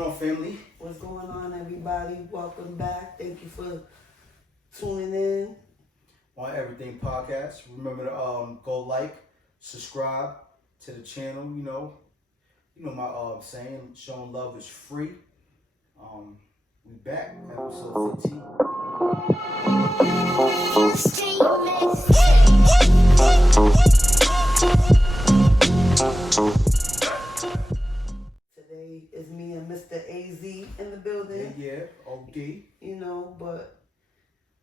on, family? What's going on, everybody? Welcome back. Thank you for tuning in. On Everything Podcast. Remember to go like, subscribe to the channel. You know my saying, showing love is free. We back, episode 15. Today is me and Mr. AZ in the building. Yeah, OD. But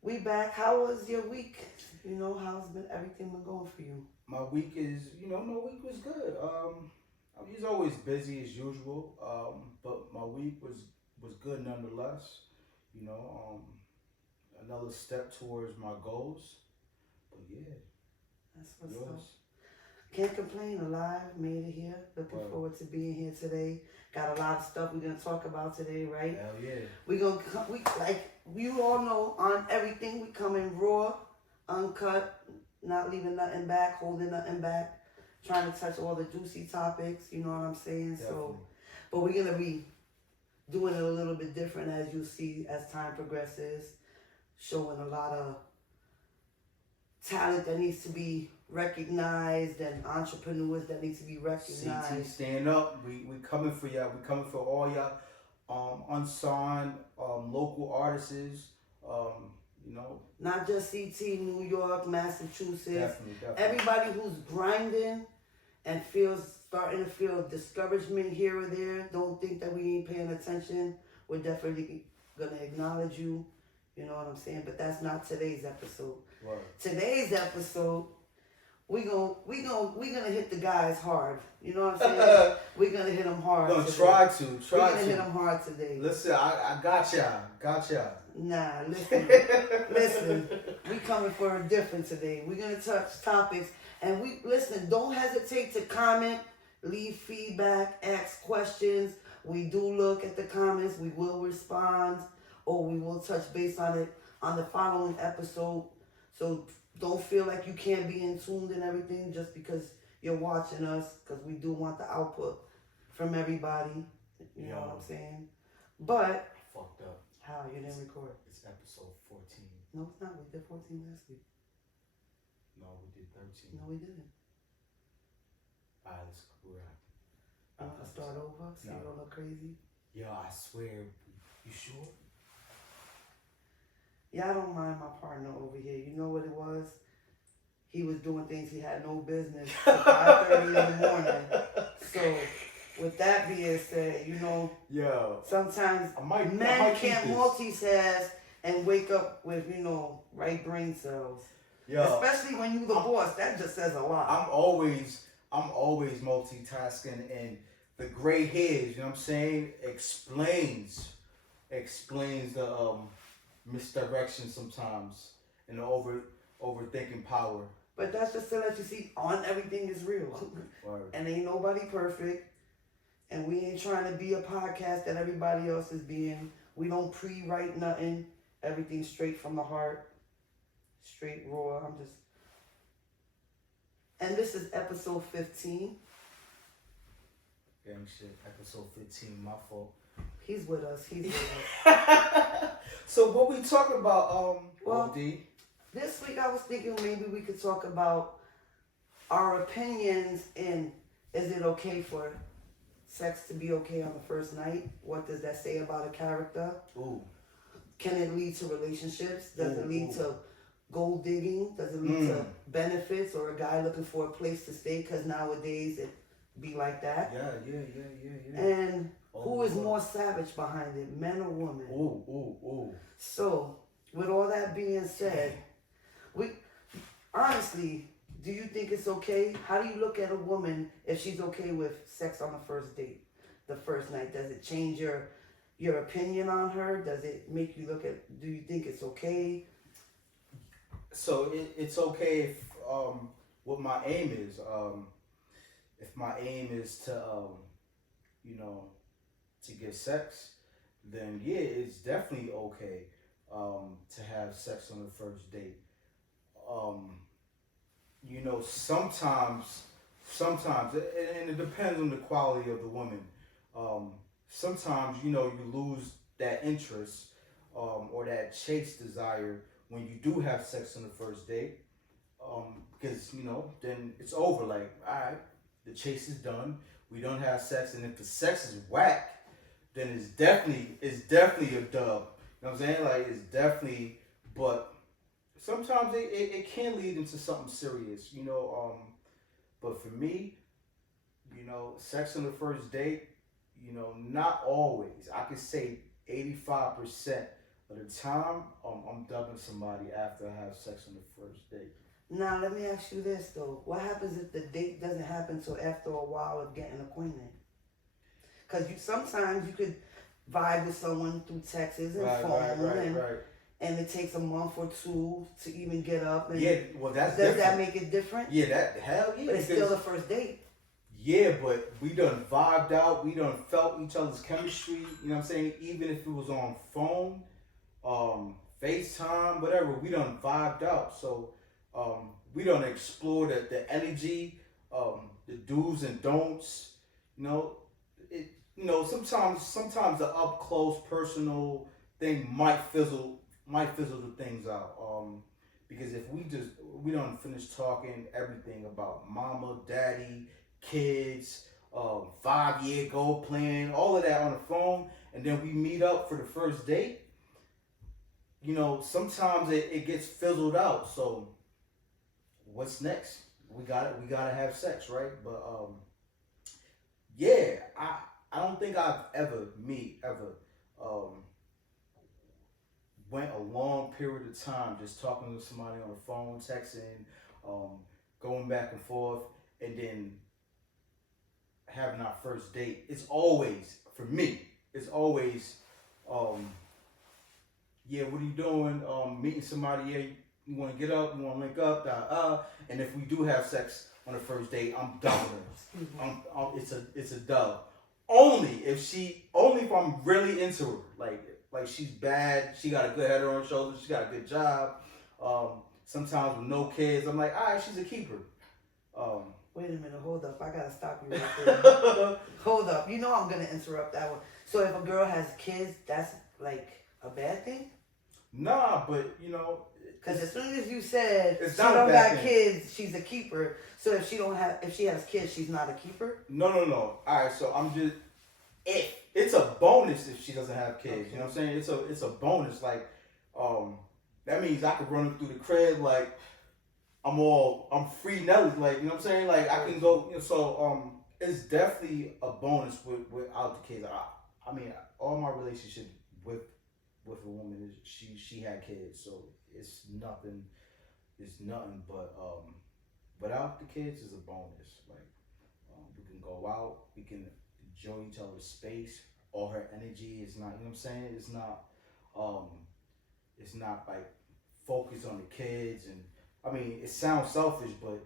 we back. How was your week? How's everything been going for you? My week was good. I was always busy as usual. But my week was good nonetheless. Another step towards my goals. But yeah. That's what's up. Can't complain. Alive, made it here. Looking forward to being here today. Got a lot of stuff we're gonna talk about today, right? Hell yeah. We like you all know, on everything we come in raw, uncut, not leaving nothing back, holding nothing back, trying to touch all the juicy topics. You know what I'm saying? Definitely. But we're gonna be doing it a little bit different, as you see as time progresses, showing a lot of talent that needs to be recognized and entrepreneurs that need to be recognized. CT, stand up. We coming for y'all. We coming for all y'all unsigned local artists. Not just CT, New York, Massachusetts. Definitely. Everybody who's grinding and starting to feel discouragement here or there. Don't think that we ain't paying attention. We're definitely gonna acknowledge you. You know what I'm saying? But that's not today's episode. Right. Today's episode, we gonna hit the guys hard. You know what I'm saying? We're gonna hit them hard. We're gonna today. try to. We're gonna hit them hard today. Listen, I got y'all. Nah, listen. We coming for a different today. We're gonna touch topics, and don't hesitate to comment, leave feedback, ask questions. We do look at the comments. We will respond, or we will touch base on it on the following episode. So don't feel like you can't be in tuned and everything just because you're watching us, because we do want the output from everybody. You know what I'm saying? But fucked up. How? You didn't record? It's episode 14. No, it's not. We did 14 last week. No, we did 13. No, we didn't. Alright, let's go back. You want to start over? So you don't look crazy? Yo, I swear. You sure? Yeah, I don't mind my partner over here. You know what it was? He was doing things he had no business at 5:30 in the morning. So, with that being said, Yo, sometimes men can't multitask and wake up with, right brain cells. Yo, especially when you the boss. That just says a lot. I'm always multitasking, and the gray hairs, you know what I'm saying, explains the misdirection sometimes and the overthinking power. But that's just to let you see, on everything is real. And ain't nobody perfect. And we ain't trying to be a podcast that everybody else is being. We don't pre-write nothing. Everything's straight from the heart. Straight raw. And this is episode 15. Damn shit, episode 15, my fault. He's with us. So what we talking about, OD? This week I was thinking maybe we could talk about our opinions in, is it okay for sex to be okay on the first night? What does that say about a character? Ooh. Can it lead to relationships? Does it lead to gold digging? Does it lead to benefits, or a guy looking for a place to stay? Because nowadays it be like that. Yeah. And who is more savage behind it, men or women? Ooh. So, with all that being said, honestly, do you think it's okay? How do you look at a woman if she's okay with sex on the first date, the first night? Does it change your opinion on her? Does it make you do you think it's okay? So it's okay if what my aim is. If my aim is to to get sex, then yeah, it's definitely okay to have sex on the first date. Sometimes, and it depends on the quality of the woman. sometimes you lose that interest, or that chase desire when you do have sex on the first date, because then it's over. Like, all right, the chase is done. We don't have sex, and if the sex is whack, then it's definitely a dub. You know what I'm saying? Like, it's definitely, but sometimes it can lead into something serious. But for me, sex on the first date, not always. I could say 85% of the time, I'm dubbing somebody after I have sex on the first date. Now, let me ask you this though. What happens if the date doesn't happen till after a while of getting acquainted? Because sometimes you could vibe with someone through texts and phone, and it takes a month or two to even get up. And Yeah, well, that's does different. that make it different? Yeah, that hell yeah. But it's still the first date. Yeah, but we done vibed out. We done felt each other's chemistry. You know what I'm saying? Even if it was on phone, FaceTime, whatever, we done vibed out. So we done explore the energy, the do's and don'ts. It. Sometimes the up close personal thing might fizzle the things out. Because if we don't finish talking everything about mama, daddy, kids, 5-year goal plan, all of that on the phone, and then we meet up for the first date, sometimes it gets fizzled out. So what's next? We gotta have sex, right? But yeah, I don't think I've ever went a long period of time just talking to somebody on the phone, texting, going back and forth, and then having our first date. It's always, for me, yeah, what are you doing? Meeting somebody, yeah, you want to get up, you want to link up, and if we do have sex on the first date, I'm dominant. It's a dub. Only if I'm really into her, like she's bad, she got a good head on her shoulders, she got a good job. Sometimes with no kids, I'm like, all right, she's a keeper. Wait a minute, hold up. I gotta stop you right there. Hold up. You know I'm gonna interrupt that one. So if a girl has kids, that's like a bad thing? Nah, but because as soon as you said it's she not don't a bad got thing. Kids, she's a keeper. So if she has kids, she's not a keeper? No. All right, so I'm just, if it's a bonus if she doesn't have kids. Okay. You know what I'm saying? It's a bonus. Like, that means I could run her through the crib. Like, I'm free Nelly. Like, you know what I'm saying? Like, I can go. So it's definitely a bonus without the kids. I mean, all my relationships with a woman is she had kids, so it's nothing. It's nothing but without the kids is a bonus. Like, we can go out, we can enjoy each other's space. All her energy is not. You know what I'm saying? It's not. It's not like focused on the kids, and I mean, it sounds selfish, but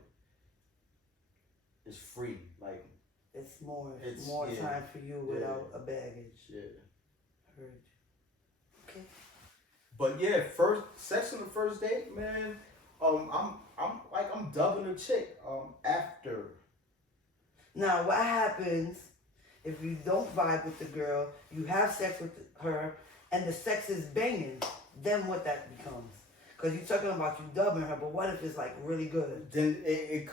it's free. Like, it's more time for you without a baggage. Yeah. Heard you. Okay. But yeah, sex on the first date, man. I'm dubbing a chick. After. Now, what happens if you don't vibe with the girl? You have sex with her, and the sex is banging. Then what that becomes? Because you're talking about you dubbing her, but what if it's like really good? Then it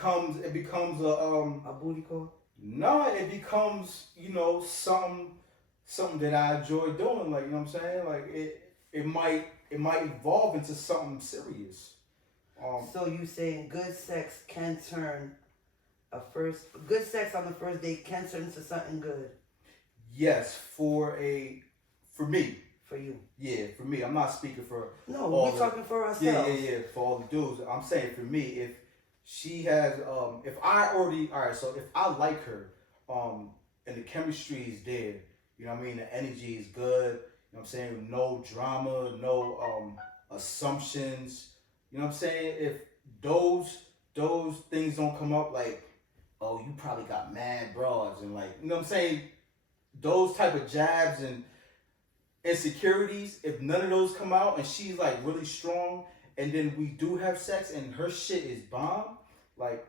becomes a booty call. No, it becomes something that I enjoy doing. Like, you know what I'm saying? Like, it might evolve into something serious. So you saying good sex on the first date can turn into something good? Yes, for me. For you. Yeah, for me. I'm not speaking for. No, we're talking for ourselves. Yeah. For all the dudes, I'm saying for me, if she has, if I like her, and the chemistry is there, you know what I mean? The energy is good. You know what I'm saying? No drama, no assumptions. You know what I'm saying? If those things don't come up, like, oh, you probably got mad broads, and like, you know what I'm saying? Those type of jabs and insecurities, if none of those come out and she's like really strong, and then we do have sex and her shit is bomb, like,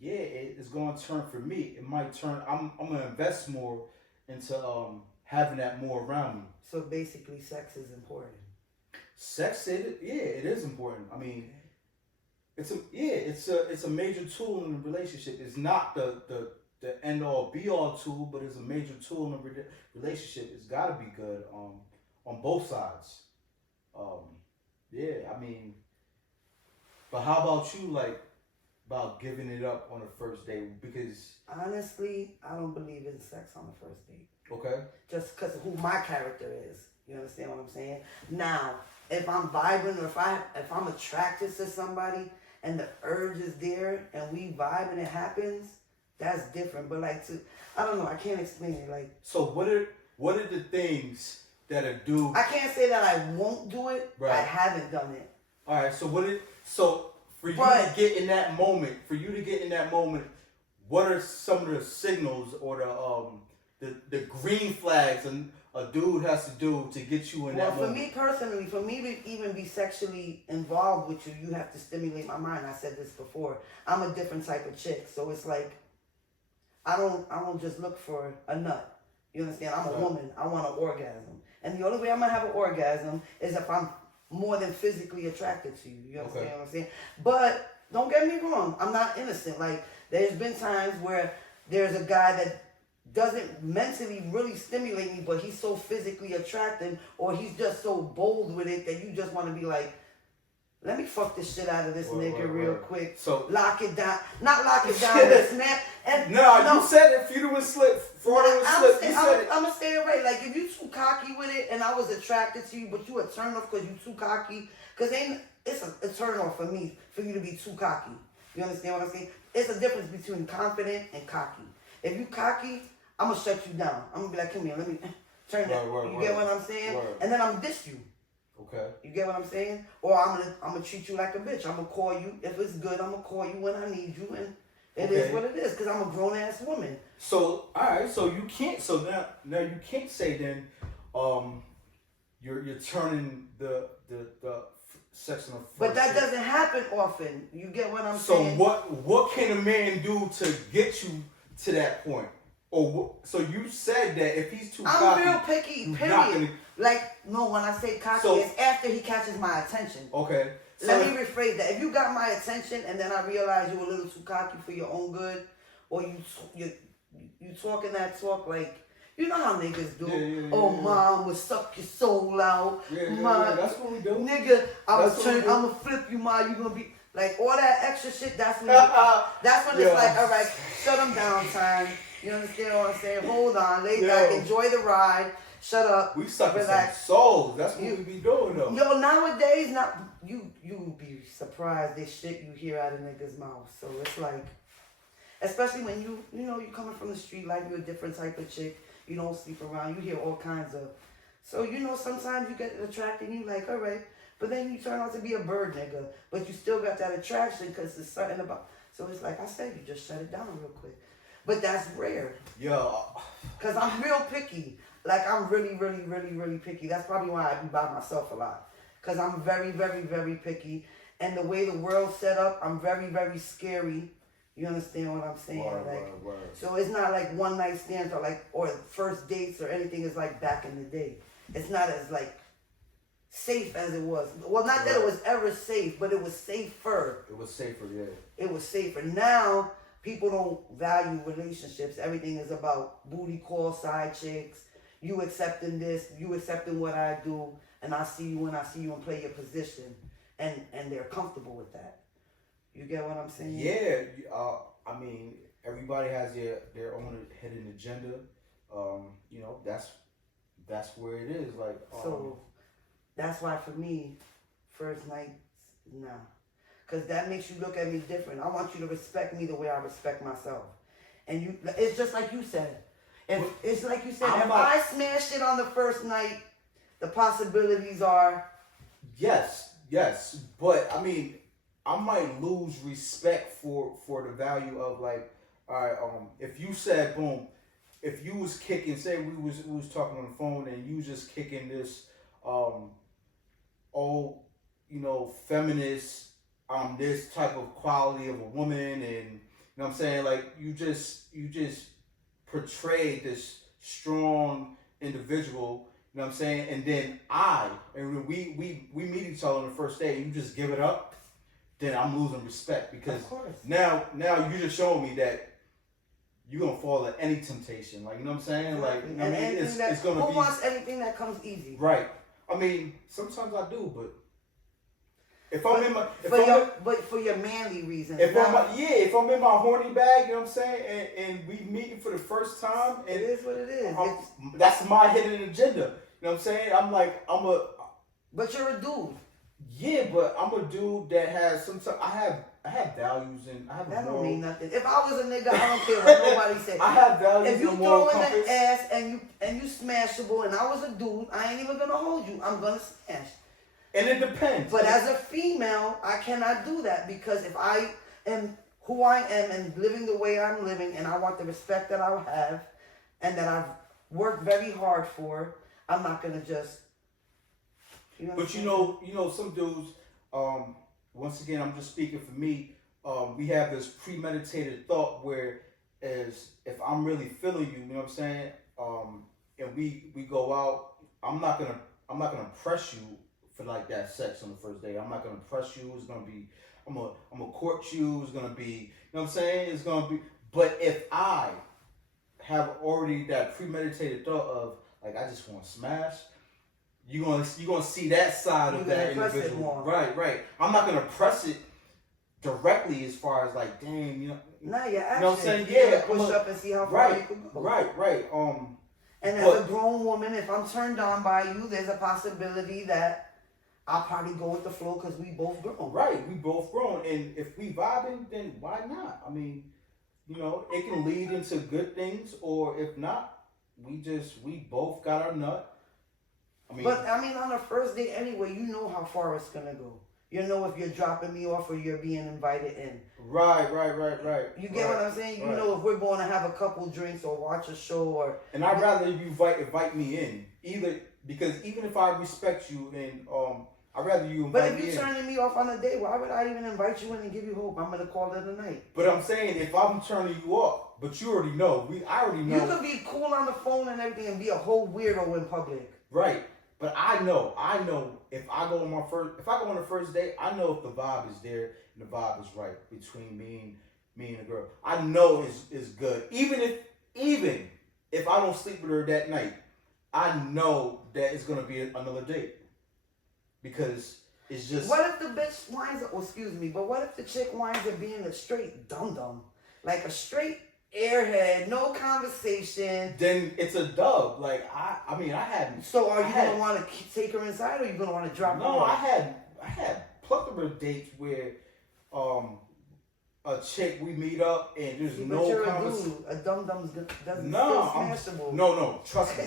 yeah, it's gonna turn for me. It might turn. I'm gonna invest more into having that more around me. So basically, sex is important. Sex, it is important. I mean, it's a major tool in a relationship. It's not the end all be all tool, but it's a major tool in a relationship. It's got to be good on both sides. Yeah, I mean, but how about you? Like about giving it up on the first date? Because Honestly, I don't believe in sex on the first date. okay, Just because of who my character is. You understand what I'm saying? Now, if I'm vibing or if I'm attracted to somebody and the urge is there and we vibe and it happens, that's different. But like I don't know, I can't explain it. Like, so what are the things that a dude? I can't say that I won't do it. Right. I haven't done it. All right, so for you But- to get in that moment, what are some of the signals or the green flags a dude has to do to get you in Well, that for moment? me personally, for me to even be sexually involved with you, you have to stimulate my mind. I said this before. I'm a different type of chick, so it's like I don't just look for a nut. You understand? I'm a Right. woman. I want an orgasm, and the only way I'm gonna have an orgasm is if I'm more than physically attracted to you. You understand Okay. what I'm saying? But don't get me wrong. I'm not innocent. Like there's been times where there's a guy that doesn't mentally really stimulate me, but he's so physically attractive, or he's just so bold with it that you just want to be like, let me fuck this shit out of this nigga real quick. So Lock it down, not lock it down, but snap. And no, you said it. Feudal would slip. Florida would slip. You said it. I'm gonna say it right. Like if you too cocky with it, and I was attracted to you, but you a turn off because you too cocky. Cause it's a turn off for me for you to be too cocky. You understand what I'm saying? It's a difference between confident and cocky. If you cocky, I'm gonna shut you down. I'm gonna be like, come here, let me turn that. You get what I'm saying? Word. And then I'm diss you. Okay. You get what I'm saying? Or I'm gonna treat you like a bitch. I'm gonna call you if it's good. I'm gonna call you when I need you, and it is what it is. Cause I'm a grown ass woman. So all right. So you can't. So now you can't say then, you're turning the sex on the first. But that date. doesn't happen often. You get what I'm So saying? what can a man do to get you to that point? Or so you said that if he's too I'm cocky, real picky, you're period. not gonna- Like, no, when I say cocky, So- it's after he catches my attention. Okay. So Let me rephrase that. If you got my attention and then I realize you're a little too cocky for your own good, or you talking that talk like, you know how niggas do. Yeah, Oh, yeah. mom will suck your soul out. yeah, Ma, that's what we do. nigga, That's what we do. I'm gonna flip you, ma. You gonna be like all that extra shit. That's when it's Yeah. like, all right, shut them down, time. You understand what I'm saying? Hold on, lay back, Yo. enjoy the ride. Shut up. We sucking some relax. souls. That's what You- we be doing though. Yo, nowadays, not you will be surprised this shit you hear out of niggas' mouths. So it's like, especially when you coming from the street life, you're a different type of chick. You don't sleep around. You hear all kinds of. So sometimes you get attracted and you like, all right, but then you turn out to be a bird nigga, but you still got that attraction because there's something about. So it's like I said, you just shut it down real quick. But that's rare. Yo, Cause I'm real picky. Like I'm really, really, really, really picky. That's probably why I be by myself a lot. Cause I'm very, very, very picky. And the way the world's set up, I'm very, very scary. You understand what I'm saying? word. So it's not like one night stands or first dates or anything is like back in the day. It's not as like safe as it was. Well, not that it was ever safe, but it was safer. It was safer, yeah. It was safer. Now people don't value relationships. Everything is about booty call, side chicks. You accepting this, you accepting what I do, and I see you when I see you and play your position, and they're comfortable with that. You get what I'm saying? Yeah, I mean, everybody has their own hidden agenda. That's where it is. Like, So that's why for me, first nights, nah. Because that makes you look at me different. I want you to respect me the way I respect myself. And it's just like you said. It's like you said, if I smash it on the first night, the possibilities are. yes, but I mean, I might lose respect for the value of like, all right, if you said boom, if you was kicking, say we was talking on the phone and you was just kicking this, feminist, this type of quality of a woman, and you know what I'm saying, like you just portrayed this strong individual. You know what I'm saying? And then and we meet each other on the first day, and you just give it up, then I'm losing respect because Of course. now you just showing me that you're gonna fall at any temptation. Like, you know what I'm saying? Like, you know what I mean, it's gonna who be wants anything that comes easy? right. I mean, sometimes I do, but if I'm But in my for your manly reasons. if Now, if I'm in my horny bag, you know what I'm saying, and we meeting for the first time, it and is what it is. that's my hidden agenda. You know what I'm saying? I'm like, But you're a dude. yeah, but I'm a dude that has I have values and I have That a don't moral. mean nothing. If I was a nigga, I don't care what nobody said. I have values If you and a moral throw in compass. the ass and you smashable, and I was a dude, I ain't even gonna hold you. I'm gonna smash. And it depends. But as a female, I cannot do that because if I am who I am and living the way I'm living, and I want the respect that I have, and that I've worked very hard for, I'm not gonna just. But you know, some dudes. Once again, I'm just speaking for me. We have this premeditated thought where, as if I'm really feeling you, you know what I'm saying. And we go out. I'm not gonna press you for like that sex on the first day. I'm not gonna press you. It's gonna be. I'm gonna court you. It's gonna be. You know what I'm saying. It's gonna be. But if I have already that premeditated thought of like I just want to smash. You're gonna see that side of that individual. Right. I'm not gonna press it directly as far as like, damn, you know. Nah, your action. You know what I'm saying? You're Yeah. gonna push up and see how far you can go. Right. And as a grown woman, if I'm turned on by you, there's a possibility that I'll probably go with the flow because we both grown. Right, we both grown, and if we vibing, then why not? I mean, you know, it can lead into good things, or if not, we both got our nut. But I mean, on the first date anyway, you know how far it's gonna go. You know if you're dropping me off or you're being invited in. Right. You get what I'm saying? You know if we're going to have a couple drinks or watch a show or. And I'd rather you invite me in, either because even if I respect you and I'd rather you invite me in. But if you're turning me off on a date, why would I even invite you in and give you hope? I'm gonna call it a night. But I'm saying if I'm turning you off, but you already know, I already know. You could be cool on the phone and everything and be a whole weirdo in public. Right. But I know if I go on the first date, I know if the vibe is there and the vibe is right between me and the girl. I know it's good. Even if I don't sleep with her that night, I know that it's gonna be another date. Because it's just. What if the bitch winds up? But what if the chick winds up being a straight dum-dum, like a straight airhead, no conversation? Then it's a dub. Like I mean, I hadn't. So are you gonna want to take her inside, or are you gonna want to drop her? No, off? I had plethora of dates where, a chick we meet up and there's no conversation. A dum-dum doesn't No, smashable. No, trust me.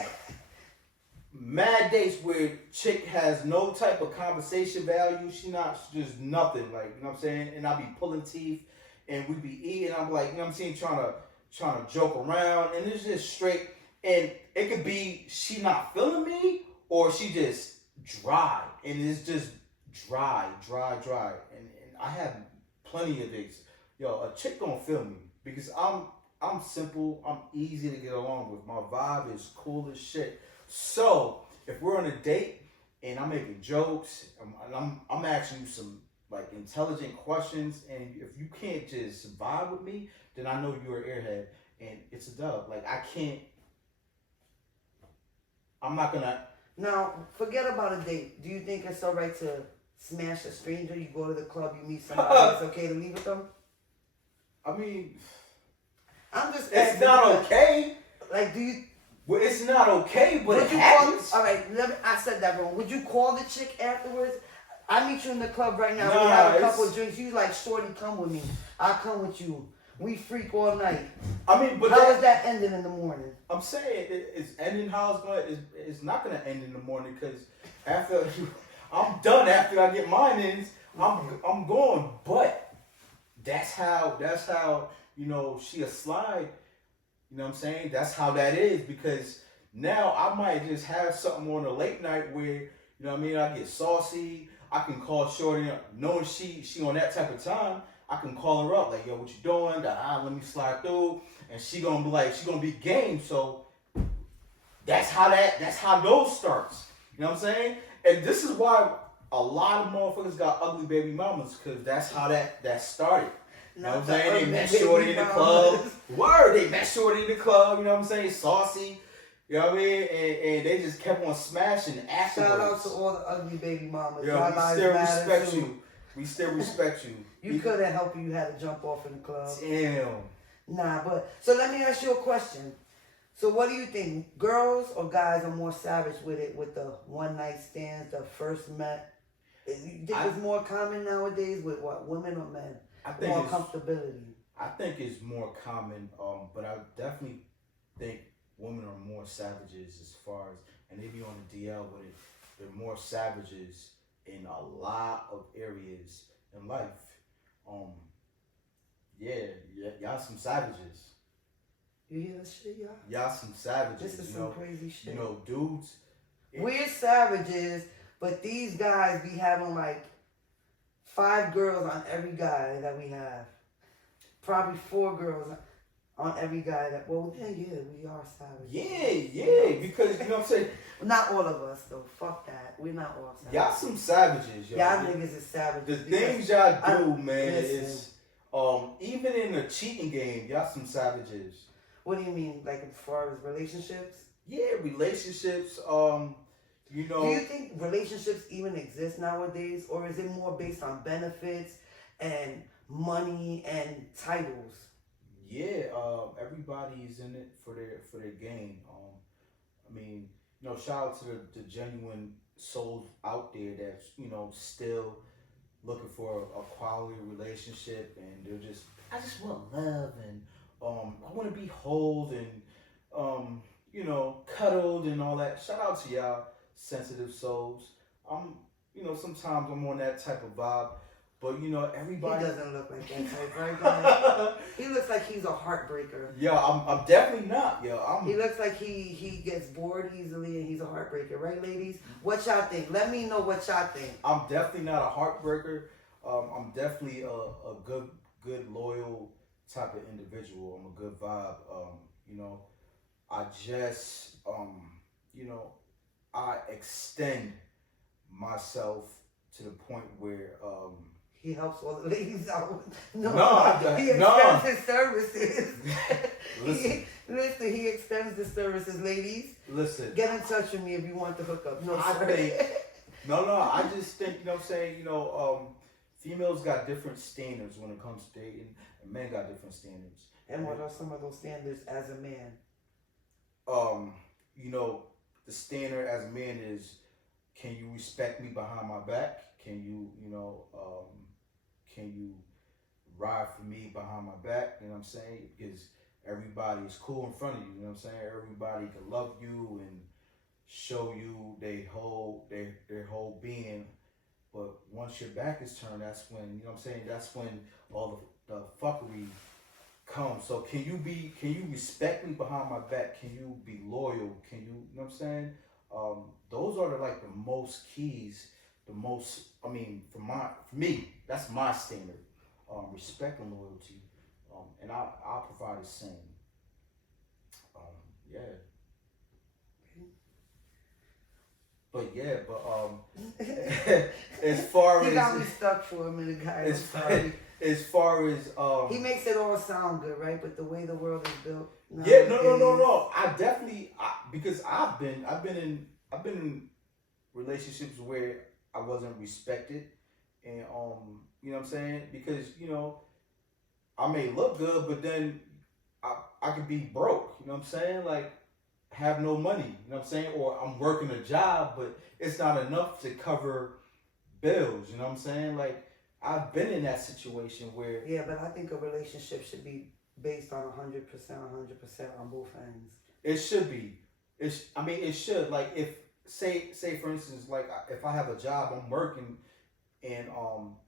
Mad dates where chick has no type of conversation value. She's just nothing. Like, you know what I'm saying? And I be pulling teeth and we be eating. I'm like, you know what I'm saying? Trying to joke around, and it's just straight. And it could be she not feeling me or she just dry. And it's just dry. And I have plenty of dates. Yo, a chick gonna feel me because I'm simple. I'm easy to get along with. My vibe is cool as shit. So if we're on a date and I'm making jokes, I'm asking you some like intelligent questions, and if you can't just vibe with me, then I know you're an airhead, and it's a dub. Like I'm not gonna. Now forget about a date. Do you think it's alright to smash a stranger? You go to the club, you meet somebody. It's okay to leave with them? I mean, I'm just. It's not okay. Like, do you? Well, it's not okay, but it happens. All right, I said that wrong. Would you call the chick afterwards? I meet you in the club right now. Nah, we have a couple of drinks. You like, shorty, come with me. I'll come with you. We freak all night. I mean, but how is that ending in the morning? I'm saying it's ending how it's going. It's not going to end in the morning because after I'm done after I get mine in, I'm going. But that's how you know she a slide. You know what I'm saying? That's how that is, because now I might just have something on a late night where, you know what I mean, I get saucy. I can call shorty, knowing she on that type of time. I can call her up like, yo, what you doing? Let me slide through, and she gonna be game. So that's how those starts. You know what I'm saying? And this is why a lot of motherfuckers got ugly baby mamas, because that's how that started. You know what I'm saying? They met shorty in the club. Word, they met shorty in the club, you know what I'm saying? Saucy. You know what I mean? And they just kept on smashing afterwards. Shout out to all the ugly baby mamas. Yo, Y'all we lives still matter respect too. you. We still respect you. You couldn't help it. You had to jump off in the club. Damn. Nah, but so let me ask you a question. So what do you think? Girls or guys are more savage with it, with the one night stands, the first met? You think it's more common nowadays with what, women or men? I think more it's, comfortability. I think it's more common, but I definitely think women are more savages as far as, and they be on the DL with it. They're more savages in a lot of areas in life. Y'all some savages. You hear this shit, y'all? Y'all some savages. This is some crazy shit. You know, dudes. We're savages, but these guys be having like 5 girls on every guy that we have. Probably 4 girls on every guy that, well, yeah, we are savages. Yeah, because, you know what I'm saying? Not all of us, though. Fuck that. We're not all savages. Y'all some savages, yo. Y'all niggas is savages. The things y'all do, man, listen. is, even in a cheating game, y'all some savages. What do you mean, like as far as relationships? Yeah, relationships, you know. Do you think relationships even exist nowadays, or is it more based on benefits and money and titles? Yeah, everybody is in it for their gain. I mean, you know, shout out to the genuine souls out there that's, you know, still looking for a quality relationship, and they're just, I just want love, and I want to be held and you know, cuddled and all that. Shout out to y'all sensitive souls. You know, sometimes I'm on that type of vibe. But, you know, everybody... He doesn't look like that type, right, guys? He looks like he's a heartbreaker. Yo, I'm definitely not, yo. He looks like he gets bored easily and he's a heartbreaker, right, ladies? What y'all think? Let me know what y'all think. I'm definitely not a heartbreaker. I'm definitely a good, loyal type of individual. I'm a good vibe. You know, I just, you know, I extend myself to the point where... He helps all the ladies out. He extends his services. Listen. He extends the services, ladies. Listen. Get in touch with me if you want to hook up. No, I just think, you know what I'm saying, you know, females got different standards when it comes to dating, and men got different standards. And what are some of those standards as a man? You know, the standard as a man is, can you respect me behind my back? Can you, you know, can you ride for me behind my back? You know what I'm saying? Because everybody is cool in front of you. You know what I'm saying? Everybody can love you and show you their whole being. But once your back is turned, that's when, you know what I'm saying? That's when all the fuckery comes. So can you respect me behind my back? Can you be loyal? Can you know what I'm saying? Those are the most keys. For me, that's my standard. Respect and loyalty. And I'll provide the same. Yeah. As far as... He got me stuck for a minute, guys. I'm sorry. As far as... he makes it all sound good, right? But the way the world is built... Yeah, no. I definitely... because I've been in relationships where I wasn't respected, and you know what I'm saying? Because, you know, I may look good, but then I could be broke, you know what I'm saying? Like, have no money, you know what I'm saying? Or I'm working a job, but it's not enough to cover bills, you know what I'm saying? Like, I've been in that situation where... Yeah, but I think a relationship should be based on 100% on both ends. It should be. It should. Like, if... Say for instance, like if I have a job, I'm working, and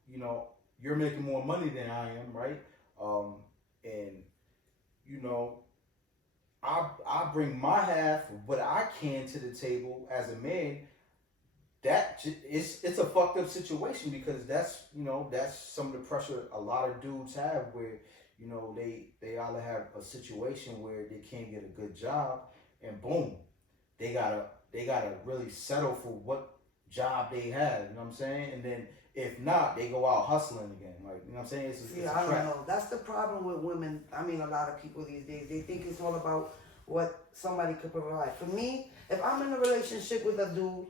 you know, you're making more money than I am, right? And you know, I bring my half of what I can to the table as a man. It's a fucked up situation, because that's some of the pressure a lot of dudes have, where you know they either have a situation where they can't get a good job, and boom, they gotta really settle for what job they have. You know what I'm saying? And then if not, they go out hustling again. Like, you know what I'm saying? It's a I don't trap. know. That's the problem with women. I mean, a lot of people these days, they think it's all about what somebody could provide. For me, if I'm in a relationship with a dude,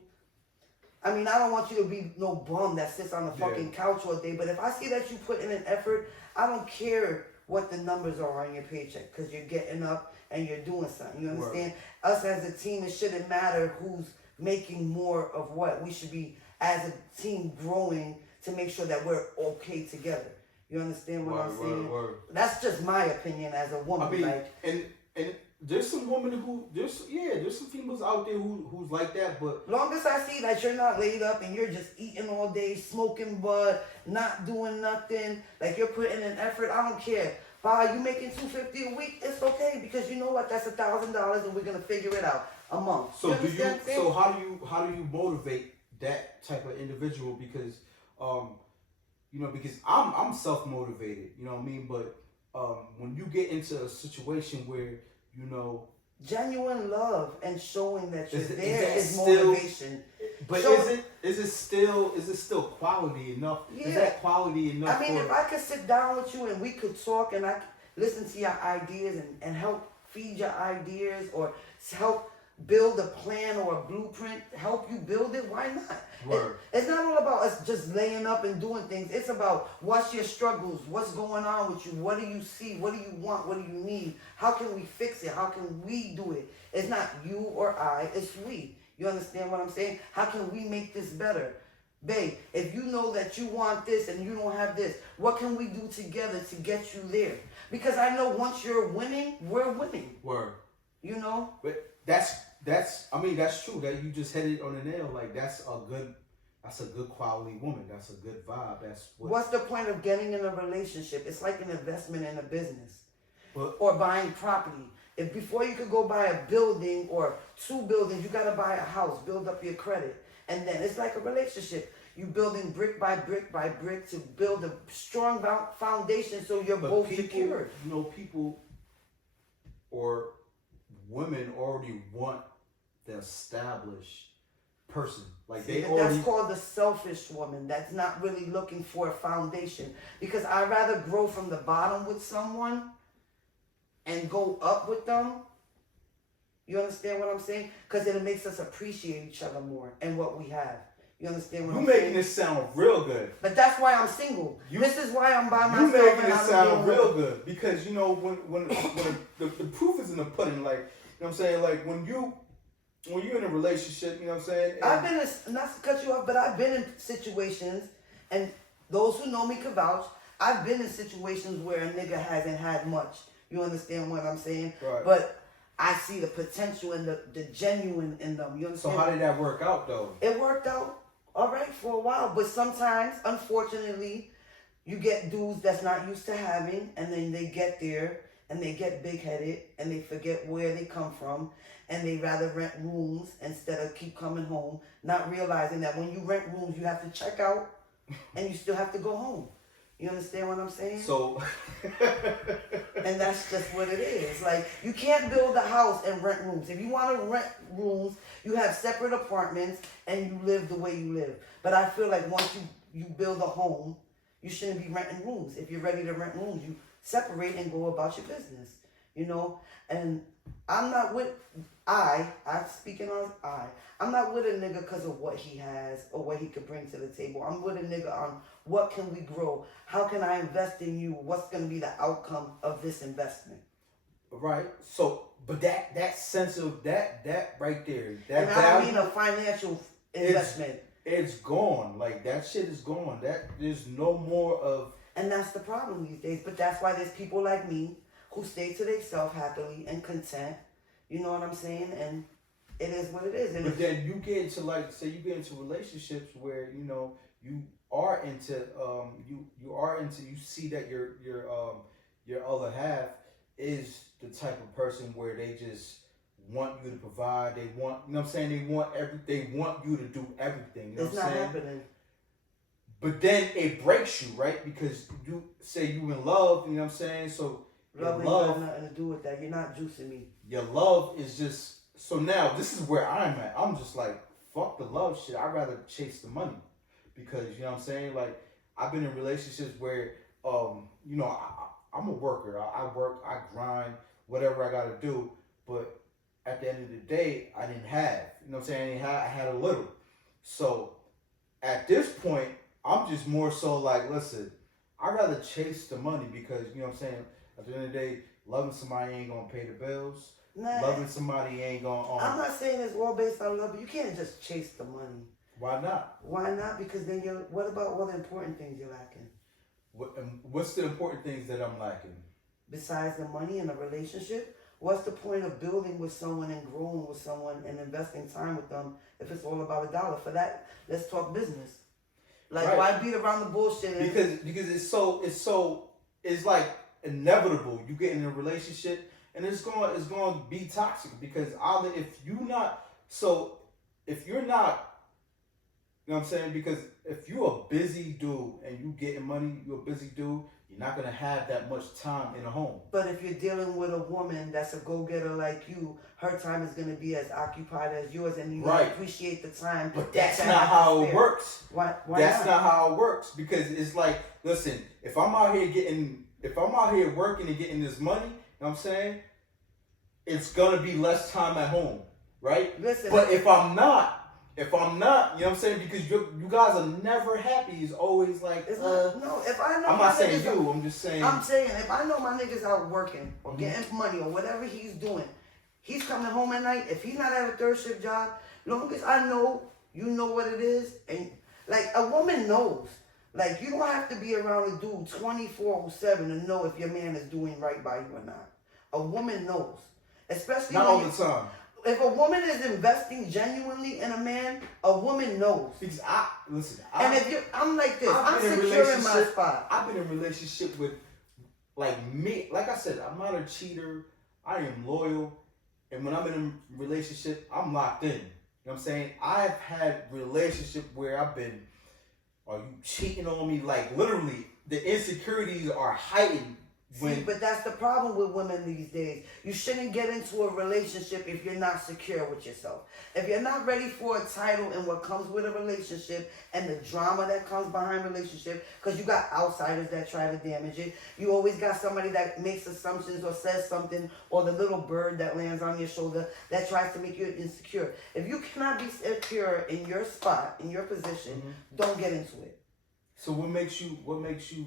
I mean, I don't want you to be no bum that sits on the fucking couch all day. But if I see that you put in an effort, I don't care what the numbers are on your paycheck, because you're getting up and you're doing something. You understand? Word. Us as a team, it shouldn't matter who's making more of what. We should be, as a team, growing to make sure that we're okay together. You understand what I'm saying? Word. That's just my opinion as a woman. I mean, like, and there's some women who there's some females out there who's like that, but long as I see that you're not laid up and you're just eating all day, smoking bud, not doing nothing, like you're putting in effort, I don't care. By you making $250 a week, it's okay, because you know what? That's $1,000, and we're gonna figure it out a month. So so how do you motivate that type of individual? Because because I'm self motivated, you know what I mean? But when you get into a situation where genuine love and showing that you're there is still motivation. But is it still quality enough? Yeah. Is that quality enough? I mean, if I could sit down with you and we could talk and I could listen to your ideas and help feed your ideas, or help build a plan or a blueprint, help you build it, why not? Word. It's not all about us just laying up and doing things. It's about what's your struggles, what's going on with you, what do you see, what do you want, what do you need, how can we fix it, how can we do it? It's not you or I, it's we. You understand what I'm saying? How can we make this better? Babe, if you know that you want this and you don't have this, what can we do together to get you there? Because I know once you're winning, we're winning. Word. You know? But that's true. That you just hit it on the nail. Like that's a good quality woman. That's a good vibe. What's the point of getting in a relationship? It's like an investment in a business. But, or buying property. If before you could go buy a building or 2 buildings, you gotta buy a house, build up your credit. And then it's like a relationship. You building brick by brick by brick to build a strong foundation so you're both secured. People or women already want the established person. Like that's called the selfish woman. That's not really looking for a foundation. Because I'd rather grow from the bottom with someone and go up with them. You understand what I'm saying? Because it makes us appreciate each other more and what we have. You understand what I'm saying? You're making this sound real good. But that's why I'm single. This is why I'm by myself. You're making it sound real good. Because, when the proof is in the pudding, like, you know what I'm saying? Like, when you're in a relationship, you know what I'm saying? I've been not to cut you off, but I've been in situations, and those who know me can vouch, I've been in situations where a nigga hasn't had much. You understand what I'm saying? Right. But I see the potential and the genuine in them. You understand? So how did that work out, though? It worked out all right for a while, but sometimes, unfortunately, you get dudes that's not used to having, and then they get there and they get big-headed and they forget where they come from, and they rather rent rooms instead of keep coming home, not realizing that when you rent rooms, you have to check out and you still have to go home. You understand what I'm saying? So, and that's just what it is. Like, you can't build a house and rent rooms. If you want to rent rooms, you have separate apartments and you live the way you live. But I feel like once you build a home, you shouldn't be renting rooms. If you're ready to rent rooms, you separate and go about your business. And I'm not with I'm not with a nigga because of what he has or what he could bring to the table. I'm with a nigga on what can we grow? How can I invest in you? What's going to be the outcome of this investment? Right. So, but that sense of that right there, that and I don't mean a financial investment. It's gone. Like, that shit is gone. There's no more of. And that's the problem these days. But that's why there's people like me who stay to themselves happily and content. You know what I'm saying? And it is what it is. And but then you get into, like, say you get into relationships where, you are into you see that your other half is the type of person where they just want you to provide. They want, you know what I'm saying? They want you to do everything. You know it's what I'm saying? not happening. But then it breaks you, right? Because you say you in love, you know what I'm saying? So Love ain't got nothing to do with that. You're not juicing me. Your love is just So now this is where I'm at. I'm just like, fuck the love shit. I'd rather chase the money because you know what I'm saying. Like I've been in relationships where, you know, I'm a worker. I work, I grind, whatever I gotta do. But at the end of the day, I didn't have. You know what I'm saying? I had a little. So at this point, I'm just more so like, listen, I'd rather chase the money because you know what I'm saying. At the end of the day, loving somebody ain't gonna pay the bills. Nah, Loving somebody ain't gonna. I'm not saying it's all based on love, but you can't just chase the money. Why not? Why not? Because then what about all the important things you're lacking? What's the important things that I'm lacking? Besides the money in a relationship, what's the point of building with someone and growing with someone and investing time with them if it's all about a dollar? For that, let's talk business. Like, Right. why beat around the bullshit? Because it's like inevitable. You get in a relationship and it's going to be toxic because either if you're not, you know what I'm saying? Because if you're a busy dude and you getting money, you're a busy dude, you're not going to have that much time in a home. But if you're dealing with a woman that's a go-getter like you, her time is going to be as occupied as yours, and you Right. appreciate the time. But that's that not how it spare. works. Why That's not? not how it works because it's like, listen, if I'm out here working and getting this money, you know what I'm saying? It's gonna be less time at home, right? Listen, But if I'm not, you know what I'm saying? Because you guys are never happy. It's always like, it's not, no. If I know, I'm my not saying niggas you. I'm just saying. I'm saying if I know my niggas out working or Mhm. getting money or whatever he's doing, he's coming home at night. If he's not at a third shift job, long as I know, you know what it is, and like a woman knows. Like you don't have to be around a dude 24/7 to know if your man is doing right by you or not. A woman knows, especially not when all the time. if a woman is investing genuinely in a man, a woman knows. Because And if you, I'm like this, I've I'm been in a secure in my relationship- spot. I've been in a relationship with, like me. Like I said, I'm not a cheater. I am loyal. And when I'm in a relationship, I'm locked in. You know what I'm saying? I've had relationship where I've been, are you cheating on me? Like literally, the insecurities are heightened when. See, but that's the problem with women these days. You shouldn't get into a relationship if you're not secure with yourself. If you're not ready for a title and what comes with a relationship and the drama that comes behind relationship, because you got outsiders that try to damage it. You always got somebody that makes assumptions or says something, or the little bird that lands on your shoulder that tries to make you insecure. If you cannot be secure in your spot, in your position, don't get into it. So what makes you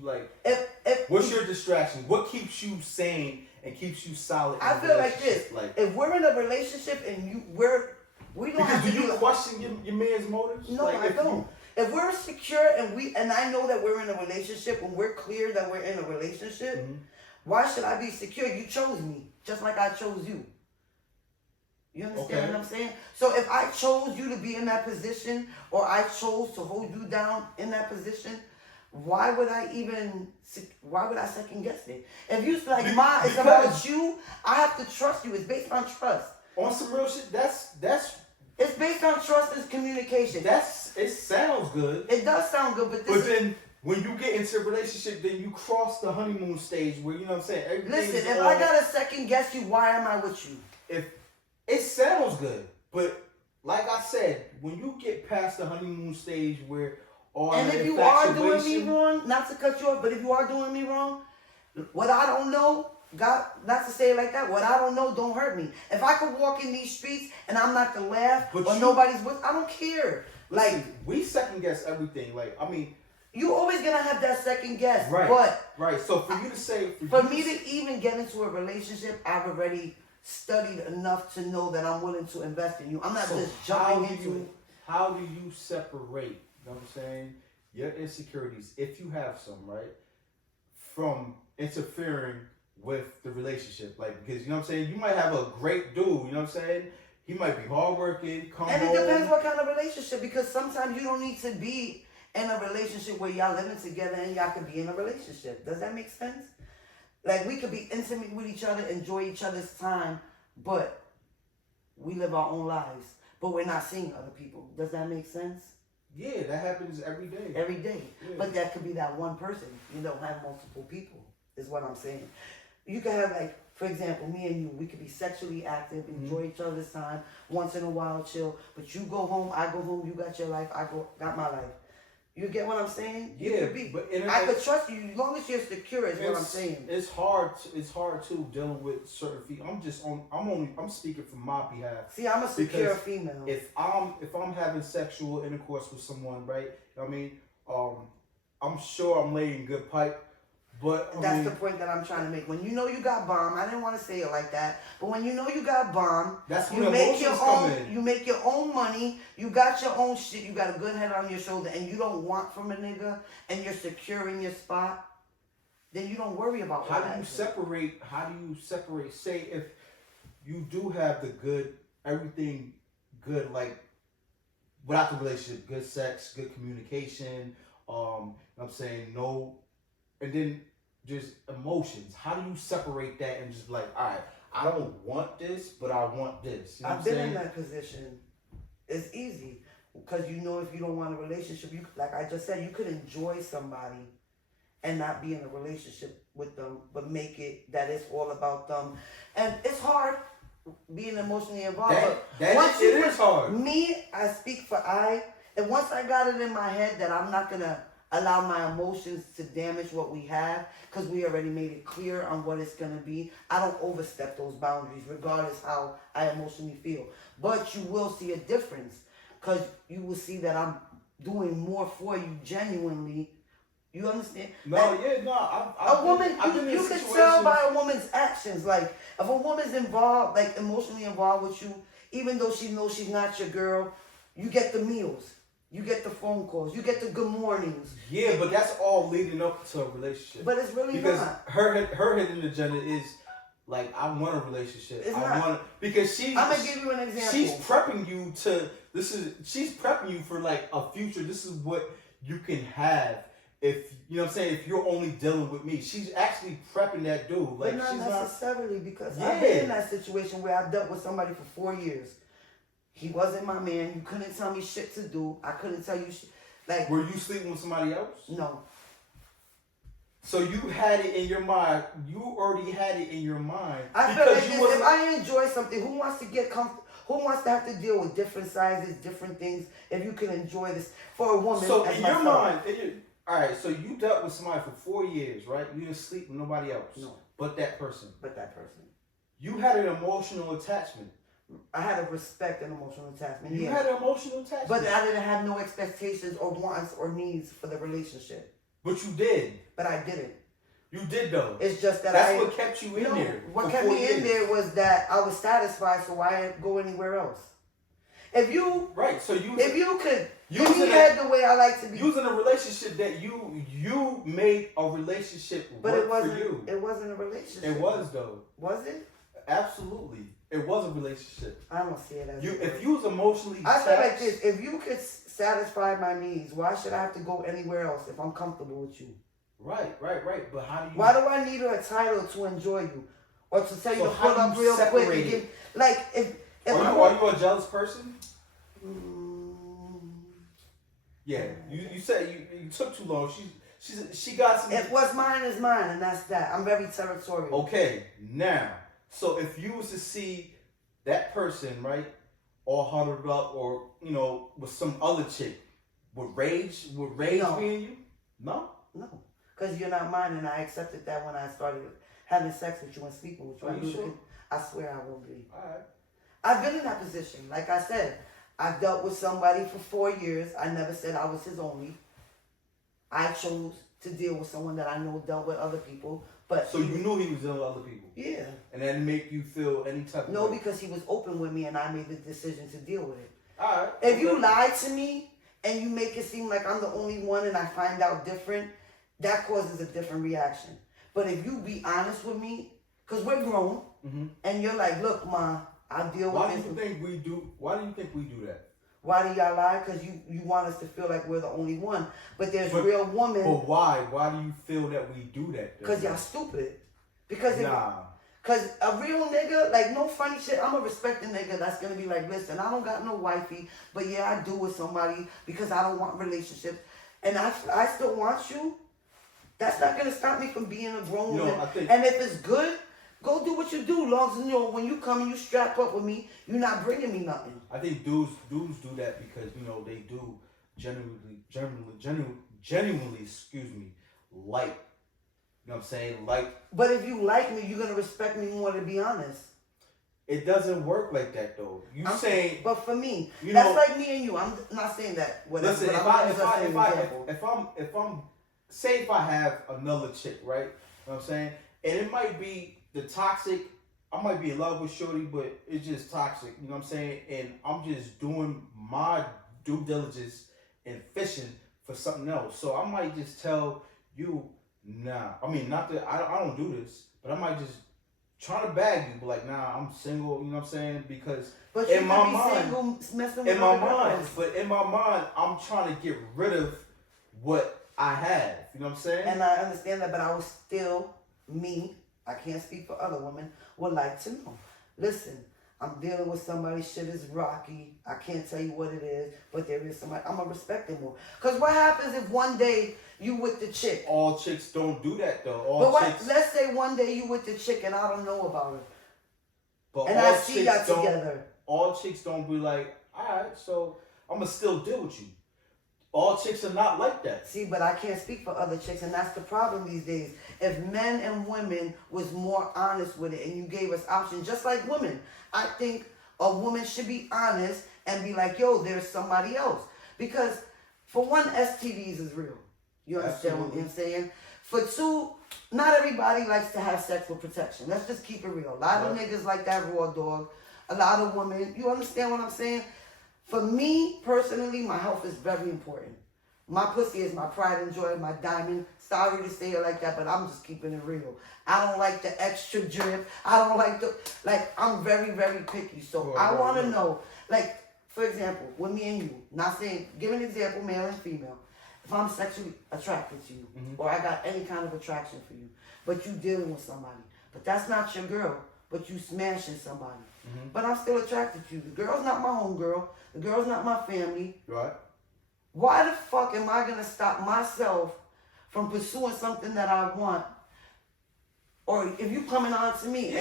like? If What's your distraction? What keeps you sane and keeps you solid? In I a feel like relationship? this. Like, If we're in a relationship and we don't because have do to you be question your man's motives? No, Like, I if don't. If we're secure and I know that we're in a relationship and we're clear that we're in a relationship, Mhm. why should I be secure? You chose me just like I chose you. You understand Okay. what I'm saying? So if I chose you to be in that position or I chose to hold you down in that position, why would I second guess it? If you like, it's about Because- you, I have to trust you. It's based on trust. on some real shit, that's It's based on trust and communication. it sounds good. It does sound good, but this But is... then when you get into a relationship, then you cross the honeymoon stage where you know what I'm saying. Everything's Listen, if all- I gotta second guess you, why am I with you? if it sounds good, but like I said, when you get past the honeymoon stage where all And the if you are doing me infatuation- wrong, not to cut you off, but if you are doing me wrong, what I don't know, God, not to say it like that, what I don't know don't hurt me. If I could walk in these streets and I'm not to laugh But or you- nobody's with, I don't care. Like, Listen, we second guess everything. Like I mean, you always gonna have that second guess. Right. But right. So for you to say, for me to even get into a relationship, I've already studied enough to know that I'm willing to invest in you. I'm not So just how jumping do into you it. how do you separate, you know what I'm saying, your insecurities, if you have some, right, from interfering with the relationship? Like, because you know what I'm saying, you might have a great dude, you know what I'm saying, he might be hardworking, come And home. it depends what kind of relationship, because sometimes you don't need to be in a relationship where y'all living together and y'all could be in a relationship. Does that make sense? Like, we could be intimate with each other, enjoy each other's time, but we live our own lives. But we're not seeing other people. Does that make sense? Yeah, that happens every day. Every day. Yeah. But that could be that one person. You don't have multiple people, is what I'm saying. You could have, like, For example, me and you, we could be sexually active, enjoy each other's time, once in a while chill. But you go home, I go home, you got your life, got my life. You get what I'm saying? You Yeah, could be. but I could trust you as long as you're secure. Is what I'm saying. It's hard. It's hard too dealing with certain females. I'm speaking from my behalf. See, I'm a secure Because female. If I'm having sexual intercourse with someone, right? I mean, I'm sure I'm laying good pipe, but That's the point that I'm trying to make. When you know you got bomb, I didn't want to say it like that, but when you know you got bomb, that's when you make emotions your come own. in. You make your own money. You got your own shit. You got a good head on your shoulder, and you don't want from a nigga, and you're secure in your spot. Then you don't worry about How that. do you separate? Say if you do have the good, everything good, like without the relationship, good sex, good communication. I'm saying no, and then just emotions. How do you separate that and just like, all right, I don't want this, but I want this. You know I've been in that position. It's easy because you know if you don't want a relationship, you like I just said, you could enjoy somebody and not be in a relationship with them, but make it that it's all about them. And it's hard being emotionally involved. It is hard. Me, I speak for and once I got it in my head that I'm not gonna allow my emotions to damage what we have, because we already made it clear on what it's gonna be. I don't overstep those boundaries, regardless how I emotionally feel. But you will see a difference, because you will see that I'm doing more for you genuinely. You understand? A woman, you can tell by a woman's actions. Like, if a woman's involved, like emotionally involved with you, even though she knows she's not your girl, you get the meals, you get the phone calls, you get the good mornings. Yeah, but that's all leading up to a relationship. But it's really because not. Her hidden agenda is like, I want a relationship. Because she's. I'm gonna give you an example. She's prepping you to. She's prepping you for like a future. This is what you can have. If you know what I'm saying, if you're only dealing with me, she's actually prepping that dude. Like, but not necessarily, because Yeah. I've been in that situation where I've dealt with somebody for 4 years. He wasn't my man. You couldn't tell me shit to do. I couldn't tell you shit. Like, were you sleeping with somebody else? No. So you had it in your mind. You already had it in your mind. I feel like this, if I enjoy something, who wants to get comfortable? Who wants to have to deal with different sizes, different things? If you can enjoy this for a woman, so as in myself. your mind, all right. So you dealt with somebody for 4 years, right? You didn't sleep with nobody else. No. But that person. But that person. You had an emotional attachment. I had a respect and emotional attachment. You yeah. had an emotional attachment. But I didn't have no expectations or wants or needs for the relationship. But you did. But I didn't. You did though. It's just that that's what kept you in there. What kept me in there was that I was satisfied, so why go anywhere else? If you if you could give me head the way I like to be, using a relationship that you made a relationship but work it wasn't. for you. It wasn't a relationship. It was though. Was it? Absolutely, it was a relationship. I don't see it as if you was emotionally I attached, feel like this. If you could satisfy my needs, why should I have to go anywhere else if I'm comfortable with you? Right. But how do you? Why do I need a title to enjoy you, or to tell you to pull up real quick and give? Like if are you a jealous person? Yeah, you said you took too long. She got some. If what's mine is mine, and that's that. I'm very territorial. Okay, now, so if you was to see that person, right, all huddled up, or with some other chick, would rage No. be in you? No, because you're not mine, and I accepted that when I started having sex with you and sleeping with you. Are you sure? I swear I will be. All right. I've been in that position. Like I said, I dealt with somebody for 4 years. I never said I was his only. I chose to deal with someone that I know dealt with other people. But so you knew he was dealing with other people? Yeah. And that didn't make you feel any type of No, way? because he was open with me and I made the decision to deal with it. All right. If you lie to me and you make it seem like I'm the only one and I find out different, that causes a different reaction. But if you be honest with me, because we're grown, and you're like, look, Ma, I'll deal with this. Why do you think we do that? Why do y'all lie? Because you want us to feel like we're the only one. But there's real women. But why? Why do you feel that we do that? Because y'all stupid. Because Because a real nigga, like no funny shit, I'm a respecting nigga that's going to be like, listen, I don't got no wifey, but yeah, I do with somebody because I don't want relationships. And I still want you. That's not going to stop me from being a grown woman. And if it's good, Go do what you do. Long as you know when you come and you strap up with me, you're not bringing me nothing. I think dudes do that because they do genuinely, excuse me, like. You know what I'm saying? Like. But if you like me, you're gonna respect me more. To be honest. It doesn't work like that though. But for me, you that's know, like me and you. I'm not saying that. Listen, if I have another chick, right? You know what I'm saying? And it might be the toxic. I might be in love with shorty, but it's just toxic. You know what I'm saying? And I'm just doing my due diligence and fishing for something else. So I might just tell you, nah. I mean, not that I don't do this, but I might just trying to bag you, but like, nah, I'm single. You know what I'm saying? Because but in my mind, in my mind, I'm trying to get rid of what I have. You know what I'm saying? And I understand that, but I was still me. I can't speak for other women. Would like to know. Listen, I'm dealing with somebody. Shit is rocky. I can't tell you what it is, but there is somebody. I'm gonna respect them more. Cause what happens if one day you with the chick? All chicks don't do that though. Let's say one day you with the chick and I don't know about her. But and I see y'all together. All chicks don't be like, all right, so I'm gonna still deal with you. All chicks are not like that. See, but I can't speak for other chicks, and that's the problem these days. If men and women was more honest with it and you gave us options, just like women, I think a woman should be honest and be like, yo, there's somebody else. Because for one, STDs is real. You understand what I'm saying? For two, not everybody likes to have sex with protection. Let's just keep it real. A lot of niggas like that raw dog. A lot of women, you understand what I'm saying? For me, personally, my health is very important. My pussy is my pride and joy, my diamond. Sorry to say it like that, but I'm just keeping it real. I don't like the extra drip. I don't like I'm very, very picky. So I want to know, like, for example, with me and you, not saying, give an example, male and female. If I'm sexually attracted to you, or I got any kind of attraction for you, but you dealing with somebody, but that's not your girl, but you smashing somebody. But I'm still attracted to you. The girl's not my homegirl. The girl's not my family. Right. Why the fuck am I gonna stop myself from pursuing something that I want? Or if you coming on to me,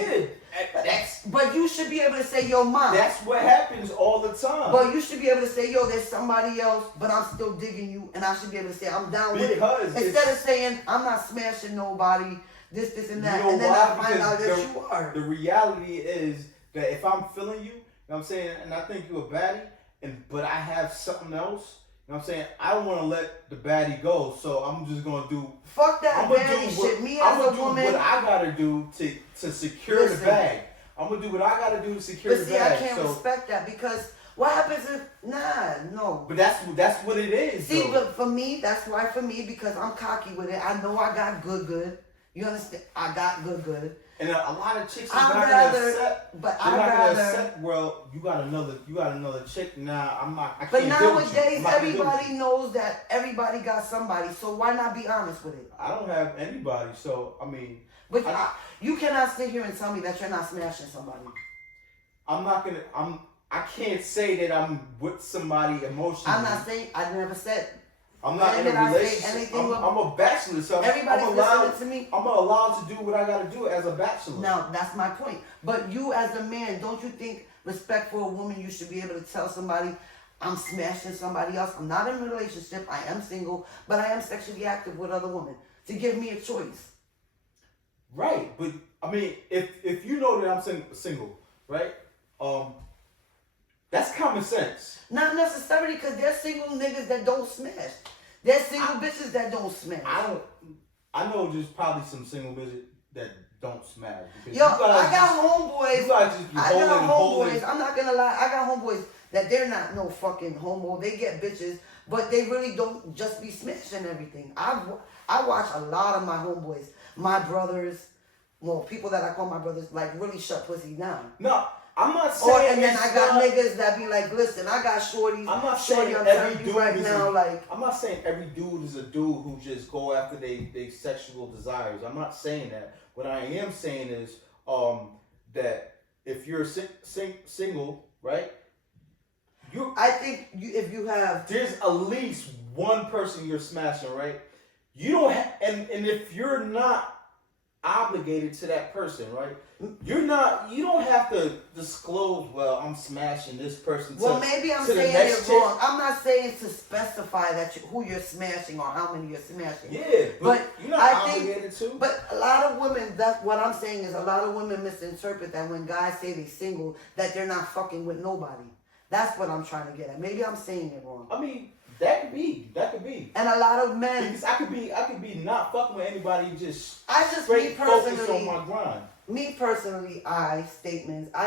but you should be able to say, yo, mom. That's what happens all the time. But you should be able to say, yo, there's somebody else, but I'm still digging you, and I should be able to say, I'm down with it. Instead of saying, I'm not smashing nobody, this, and that, and then I find out that you are. The reality is that if I'm feeling you, you know what I'm saying, and I think you're a baddie, but I have something else, you know what I'm saying, I don't want to let the baddie go, so I'm just going to do... Fuck that baddie shit. Me as a woman... I'm going to do what I got to do to secure the bag. I'm going to do what I got to do to secure the bag. But see, I can't respect that because what happens if... no. But that's what it is, see, but for me, that's why for me, because I'm cocky with it. I know I got good. You understand? I got good. And a lot of chicks are not gonna accept. But I'm not gonna accept. Well, you got another chick. Nah, I'm not. I but can't nowadays, everybody knows that everybody got somebody. So why not be honest with it? I don't have anybody. So I mean. But you cannot sit here and tell me that you're not smashing somebody. I'm not gonna. I can't say that I'm with somebody emotionally. I'm not saying. I never said. I'm not in a relationship. I'm a bachelor, so everybody's listening to me. I'm allowed to do what I got to do as a bachelor. Now, that's my point. But you as a man, don't you think respect for a woman, you should be able to tell somebody, I'm smashing somebody else. I'm not in a relationship. I am single, but I am sexually active with other women. To give me a choice. Right. But, I mean, if you know that I'm single, right? That's common sense. Not necessarily, because there's single niggas that don't smash. There's single bitches that don't smash. I know there's probably some single bitches that don't smash. Yo, I got homeboys. You gotta just be holding. I'm not gonna lie. I got homeboys that they're not no fucking homo. They get bitches, but they really don't just be smashing everything. I watch a lot of my homeboys, my brothers, well, people that I call my brothers, like really shut pussy down. No. I'm not saying. And then I got niggas that be like, listen, I got shorties. I'm not saying every dude right now, like. I'm not saying every dude is a dude who just go after they sexual desires. I'm not saying that. What I am saying is that if you're single, right? I think if you have, there's at least one person you're smashing, right? You don't have, and if you're not obligated to that person, right? You don't have to disclose, well, I'm smashing this person Well, maybe I'm to the saying next it wrong. I'm not saying to specify that who you're smashing or how many you're smashing. Yeah, but you're not obligated to. But a lot of women, that's what I'm saying is a lot of women misinterpret that when guys say they single, that they're not fucking with nobody. That's what I'm trying to get at. Maybe I'm saying it wrong. I mean, that could be. And a lot of men, because I could be not fucking with anybody, just me straight focus personally, on my grind. me personally, I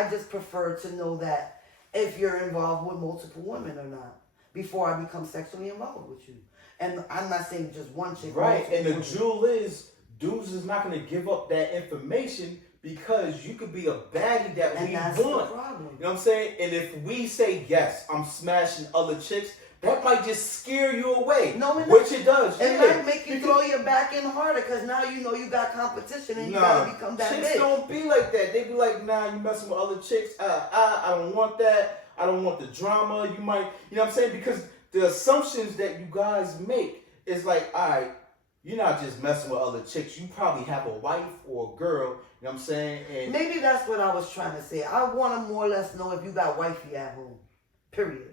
just prefer to know that if you're involved with multiple women or not before I become sexually involved with you. And I'm not saying just one chick. Right, and the women. jewel is, dudes is not going to give up that information because you could be a baddie that And we that's want. the problem. You know what I'm saying? And if we say, yes, I'm smashing other chicks, that might just scare you away. No, which it does. It Yeah. might make you throw your back in harder because now you know you got competition and you gotta become that chicks big. don't be like that. They be like, nah, you messing with other chicks. I don't want that. I don't want the drama. You might, you know what I'm saying? Because the assumptions that you guys make is like, all right, you're not just messing with other chicks. You probably have a wife or a girl. You know what I'm saying? And maybe that's what I was trying to say. I want to more or less know if you got wifey at home. Period.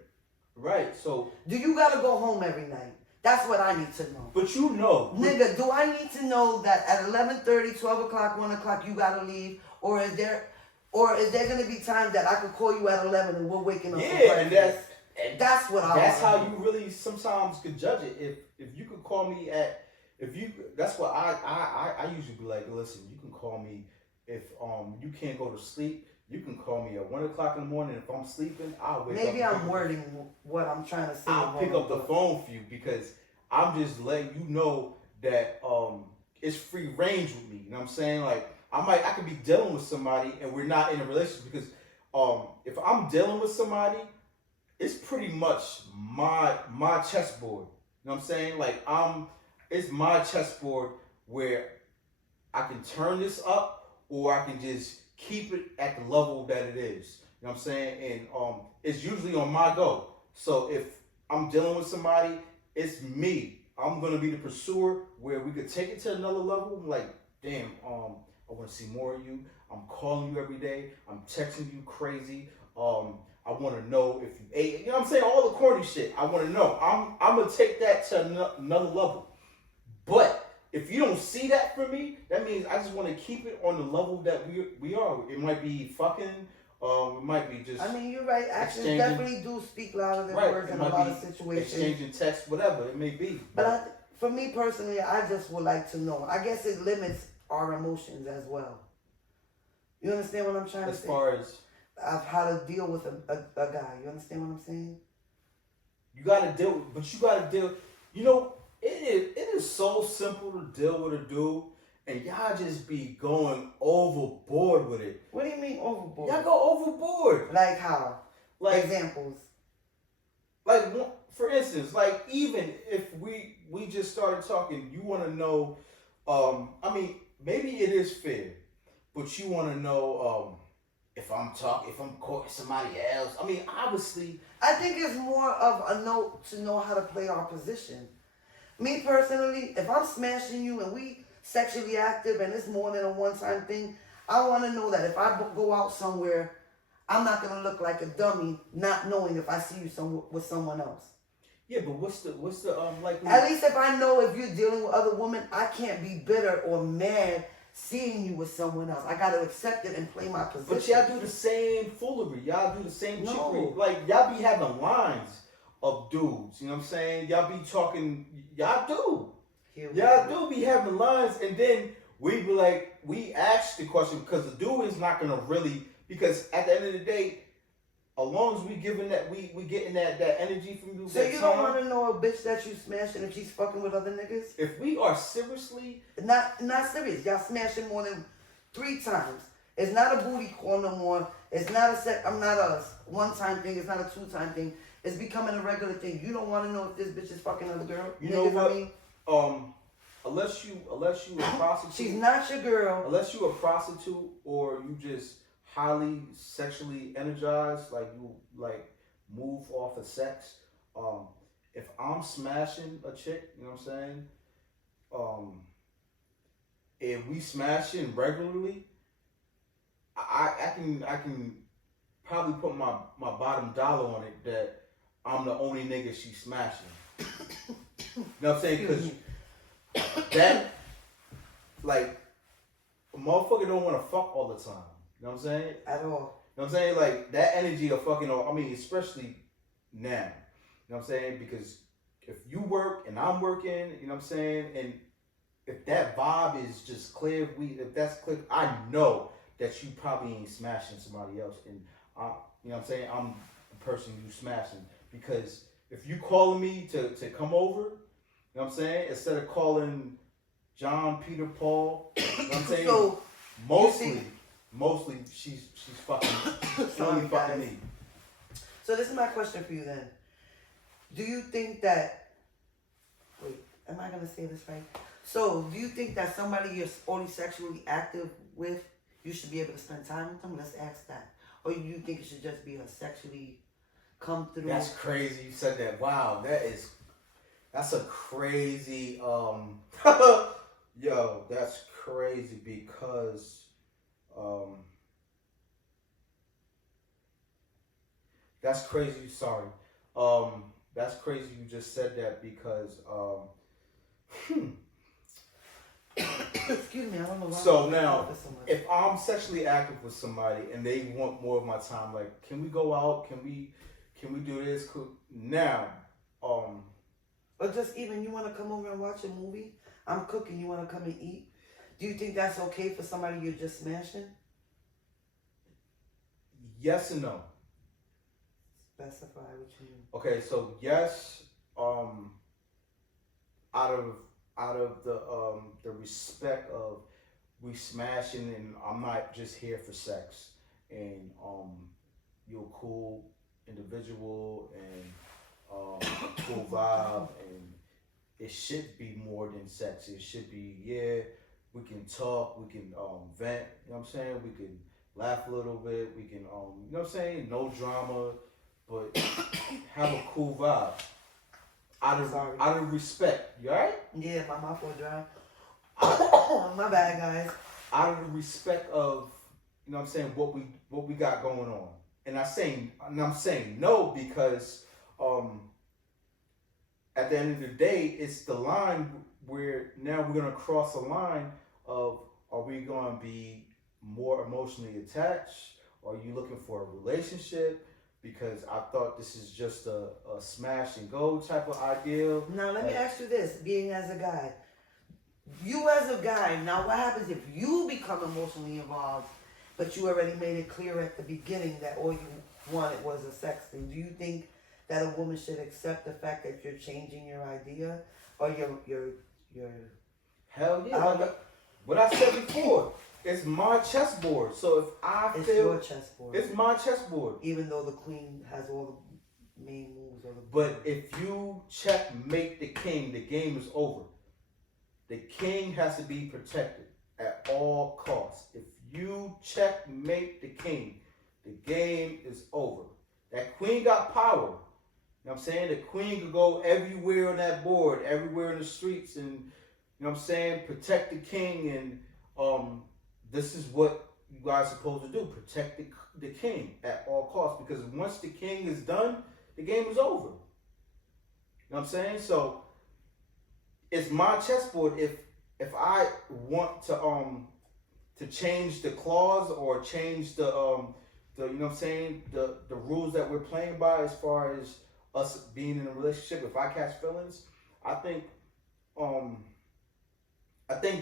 right. So do you gotta go home every night? That's what I need to know. But you know. Nigga, do I need to know that at 11:30, 12 o'clock, 1 o'clock you gotta leave? Or is there gonna be times that I could call you at 11 and we're waking up for breakfast? And that's what I That's want. how you really sometimes could judge it. If you could call me at, that's what I usually be like, listen, you can call me if you can't go to sleep. You can call me at 1 o'clock in the morning. If I'm sleeping, I'll wake up. Maybe I'm wording what I'm trying to say. I'll pick up the phone for you because I'm just letting you know that it's free range with me. You know what I'm saying? Like I could be dealing with somebody and we're not in a relationship because if I'm dealing with somebody, it's pretty much my chessboard. You know what I'm saying? Like it's my chessboard where I can turn this up or I can just keep it at the level that it is. You know what I'm saying? And it's usually on my go. So if I'm dealing with somebody, it's me. I'm gonna be the pursuer where we could take it to another level. I'm like, damn, I want to see more of you. I'm calling you every day. I'm texting you crazy. I want to know if you ate. You know what I'm saying? All the corny shit. I want to know. I'm gonna take that to another level. But if you don't see that from me, that means I just want to keep it on the level that we are. It might be fucking. It might be just. I mean, you're right. Actions definitely do speak louder than words in a lot of situations. Exchanging text, whatever it may be. But for me personally, I just would like to know. I guess it limits our emotions as well. You understand what I'm trying to say? As far as of how to deal with a guy. You understand what I'm saying? You gotta deal, but you gotta deal. You know, it is so simple to deal with a dude, and y'all just be going overboard with it. What do you mean overboard? Y'all go overboard. Like how? Like examples. Like for instance, like even if we just started talking, you want to know. I mean, maybe it is fair, but you want to know. If I'm courting somebody else, I mean, obviously. I think it's more of a note to know how to play our position. Me personally, if I'm smashing you and we sexually active and it's more than a one-time thing, I want to know that if I go out somewhere, I'm not going to look like a dummy not knowing if I see you with someone else. Yeah, but what's the like? At least if I know if you're dealing with other women, I can't be bitter or mad seeing you with someone else. I gotta accept it and play my position. But y'all do the same foolery. Y'all do the same trickery. Like y'all be having lines of dudes. You know what I'm saying? Y'all be talking. Y'all do. Y'all do be having lines, and then we be like, we ask the question because the dude is not gonna really. Because at the end of the day, as long as we giving that, we getting that energy from you. So you don't want to know a bitch that you smashing if she's fucking with other niggas? If we are seriously not serious, y'all smashing more than 3 times. It's not a booty call no more. It's not I'm not a one-time thing. It's not a 2-time thing. It's becoming a regular thing. You don't want to know if this bitch is fucking other girl. You know what? Unless you a prostitute. She's not your girl. Unless you a prostitute or you just highly sexually energized, like you move off of sex. If I'm smashing a chick, you know what I'm saying? if we smashing regularly, I can probably put my bottom dollar on it that I'm the only nigga she smashing. You know what I'm saying? Because that, like, a motherfucker don't want to fuck all the time. You know what I'm saying? At all. You know what I'm saying? Like, that energy of fucking, I mean, especially now. You know what I'm saying? Because if you work and I'm working, you know what I'm saying? And if that vibe is just clear, if that's clear, I know that you probably ain't smashing somebody else. And, you know what I'm saying? I'm the person you smashing. Because if you calling me to come over, you know what I'm saying? Instead of calling John, Peter, Paul, you know what I'm saying? So, mostly she's fucking, she's only fucking me. So this is my question for you then. Do you think that, wait, am I going to say this right? So, do you think that somebody you're only sexually active with, you should be able to spend time with them? Let's ask that. Or do you think it should just be a sexually come through? That's crazy you said that. Wow, that's a crazy, yo, that's crazy because, that's crazy, sorry. That's crazy you just said that because, Excuse me, I don't know why. So now, if I'm sexually active with somebody and they want more of my time, like, can we go out? Can we do this? Now, or just even you want to come over and watch a movie? I'm cooking. You want to come and eat? Do you think that's okay for somebody you're just smashing? Yes and no. Specify what you mean. Okay, so yes, out of the respect of we smashing and I'm not just here for sex and you're a cool individual and cool vibe and it should be more than sex. It should be, yeah, we can talk, we can vent, you know what I'm saying? We can laugh a little bit, we can you know what I'm saying? No drama, but have a cool vibe. Out of respect, you alright? Yeah, my mouth was dry. My bad, guys. Out of the respect of, you know what I'm saying, what we got going on. And I'm saying no because at the end of the day, it's the line where now we're gonna cross a line of are we gonna be more emotionally attached? Are you looking for a relationship? Because I thought this is just a smash and go type of ideal. Now, let me ask you this, being as a guy. You as a guy, now what happens if you become emotionally involved, but you already made it clear at the beginning that all you wanted was a sex thing? Do you think that a woman should accept the fact that you're changing your idea? Or your Hell yeah. Like what I said before. It's my chessboard. So if I it's feel your chessboard. It's my chessboard. Even though the queen has all the main moves or the But if you checkmate the king, the game is over. The king has to be protected at all costs. If you checkmate the king, the game is over. That queen got power. You know what I'm saying? The queen could go everywhere on that board, everywhere in the streets, and you know what I'm saying, protect the king. And this is what you guys are supposed to do: protect the king at all costs. Because once the king is done, the game is over. You know what I'm saying? So it's my chessboard. If I want to change the clause or change the you know what I'm saying, the rules that we're playing by as far as us being in a relationship, if I catch feelings, I think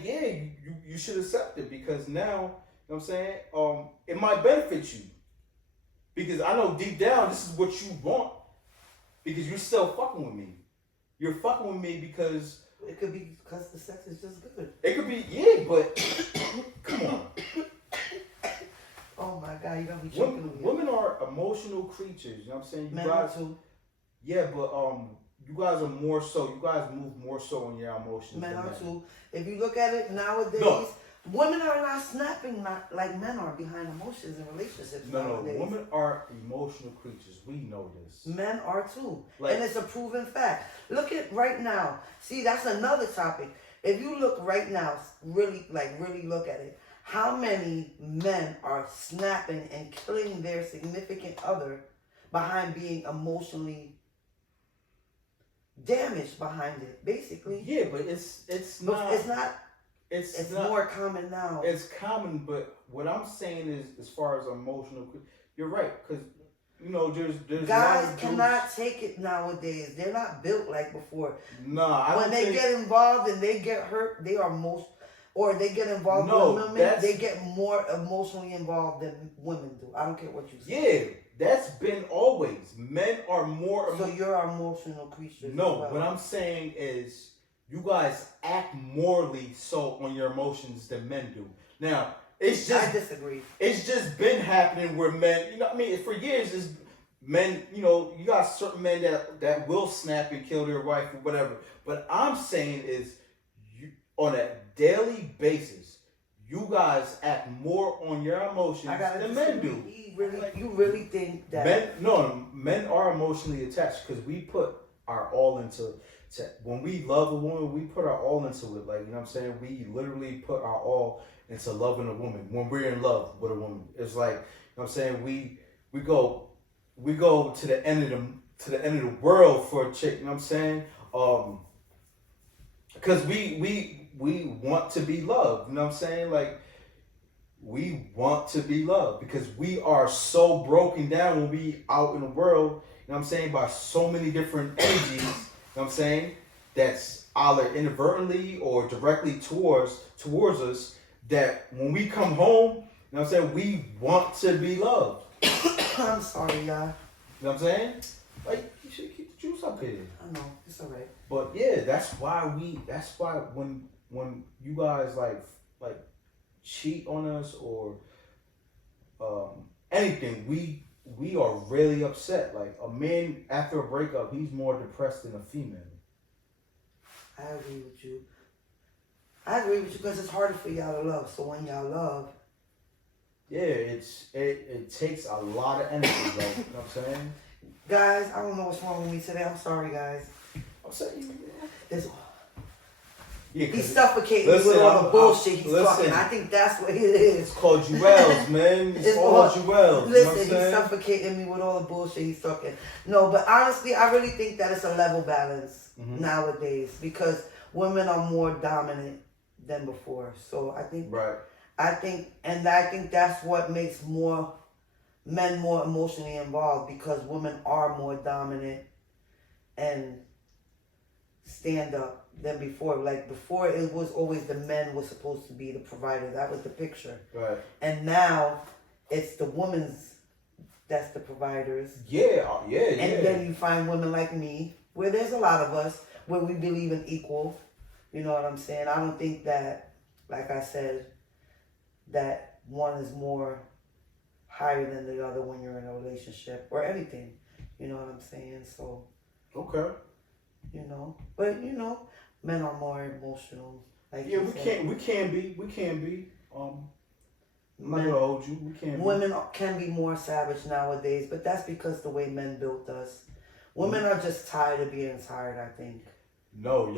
yeah, you should accept it because now, you know what I'm saying, it might benefit you. Because I know deep down this is what you want. Because you're still fucking with me. You're fucking with me because it could be because the sex is just good. It could be, yeah, but come on. Oh my God, you gotta be choking. Women are emotional creatures, you know what I'm saying? You Men guys, are too. Yeah, but you guys are more so, you guys move more so on your emotions. Men are too. If you look at it nowadays, women are not snapping like men are behind emotions in relationships nowadays. No, women are emotional creatures. We know this. Men are too. Like, and it's a proven fact. Look at right now. See, that's another topic. If you look right now, really look at it, how many men are snapping and killing their significant other behind being emotionally damaged behind it, basically? Yeah, but it's not. It's not, more common now. It's common, but what I'm saying is, as far as emotional, you're right, because there's guys cannot take it nowadays. They're not built like before. Nah, I when don't they think, get involved and they get hurt, they are or they get involved with women, they get more emotionally involved than women do. I don't care what you say. Yeah, that's been always. Men are more. So you're an emotional creature. No, as well. what I'm saying is, you guys act morally so on your emotions than men do. Now, it's just. I disagree. It's just been happening where men, I mean, for years, it's men, you got certain men that will snap and kill their wife or whatever. But I'm saying is, on a daily basis, you guys act more on your emotions than men do. You really think that? Men are emotionally attached because we put our all into. When we love a woman, we put our all into it. Like, you know what I'm saying? We literally put our all into loving a woman. When we're in love with a woman, it's like, you know what I'm saying? We go to the end of the world for a chick. You know what I'm saying? Because we want to be loved. You know what I'm saying? Like, we want to be loved because we are so broken down when we out in the world. You know what I'm saying? By so many different energies. You know what I'm saying? That's either inadvertently or directly towards us, that when we come home, you know what I'm saying, we want to be loved. I'm sorry, y'all. You know what I'm saying? Like, you should keep the juice up here. I know, it's alright. But yeah, that's why when you guys like cheat on us or anything, we are really upset. Like, a man after a breakup, he's more depressed than a female. I agree with you. Because it's harder for y'all to love. So when y'all love, yeah, it takes a lot of energy, bro. You know what I'm saying? Guys, I don't know what's wrong with me today. I'm sorry, guys. I'm saying, he's suffocating me with all the bullshit he's talking. I think that's what it is. It's called Jewels, man. It's all Jewels. Listen, you know he's suffocating me with all the bullshit he's talking. No, but honestly, I really think that it's a level balance nowadays because women are more dominant than before. So I think, I think that's what makes men more emotionally involved because women are more dominant and stand up than before. Like before, it was always the men were supposed to be the provider. That was the picture. Right. And now it's the women's that's the providers. Yeah. And then you find women like me, where there's a lot of us, where we believe in equal. You know what I'm saying? I don't think that, like I said, that one is more higher than the other when you're in a relationship or anything. You know what I'm saying? So. Okay. But men are more emotional. Like we can be. I'm not gonna hold you. We can. Women can be more savage nowadays, but that's because the way men built us. Women are just tired of being tired, I think. No,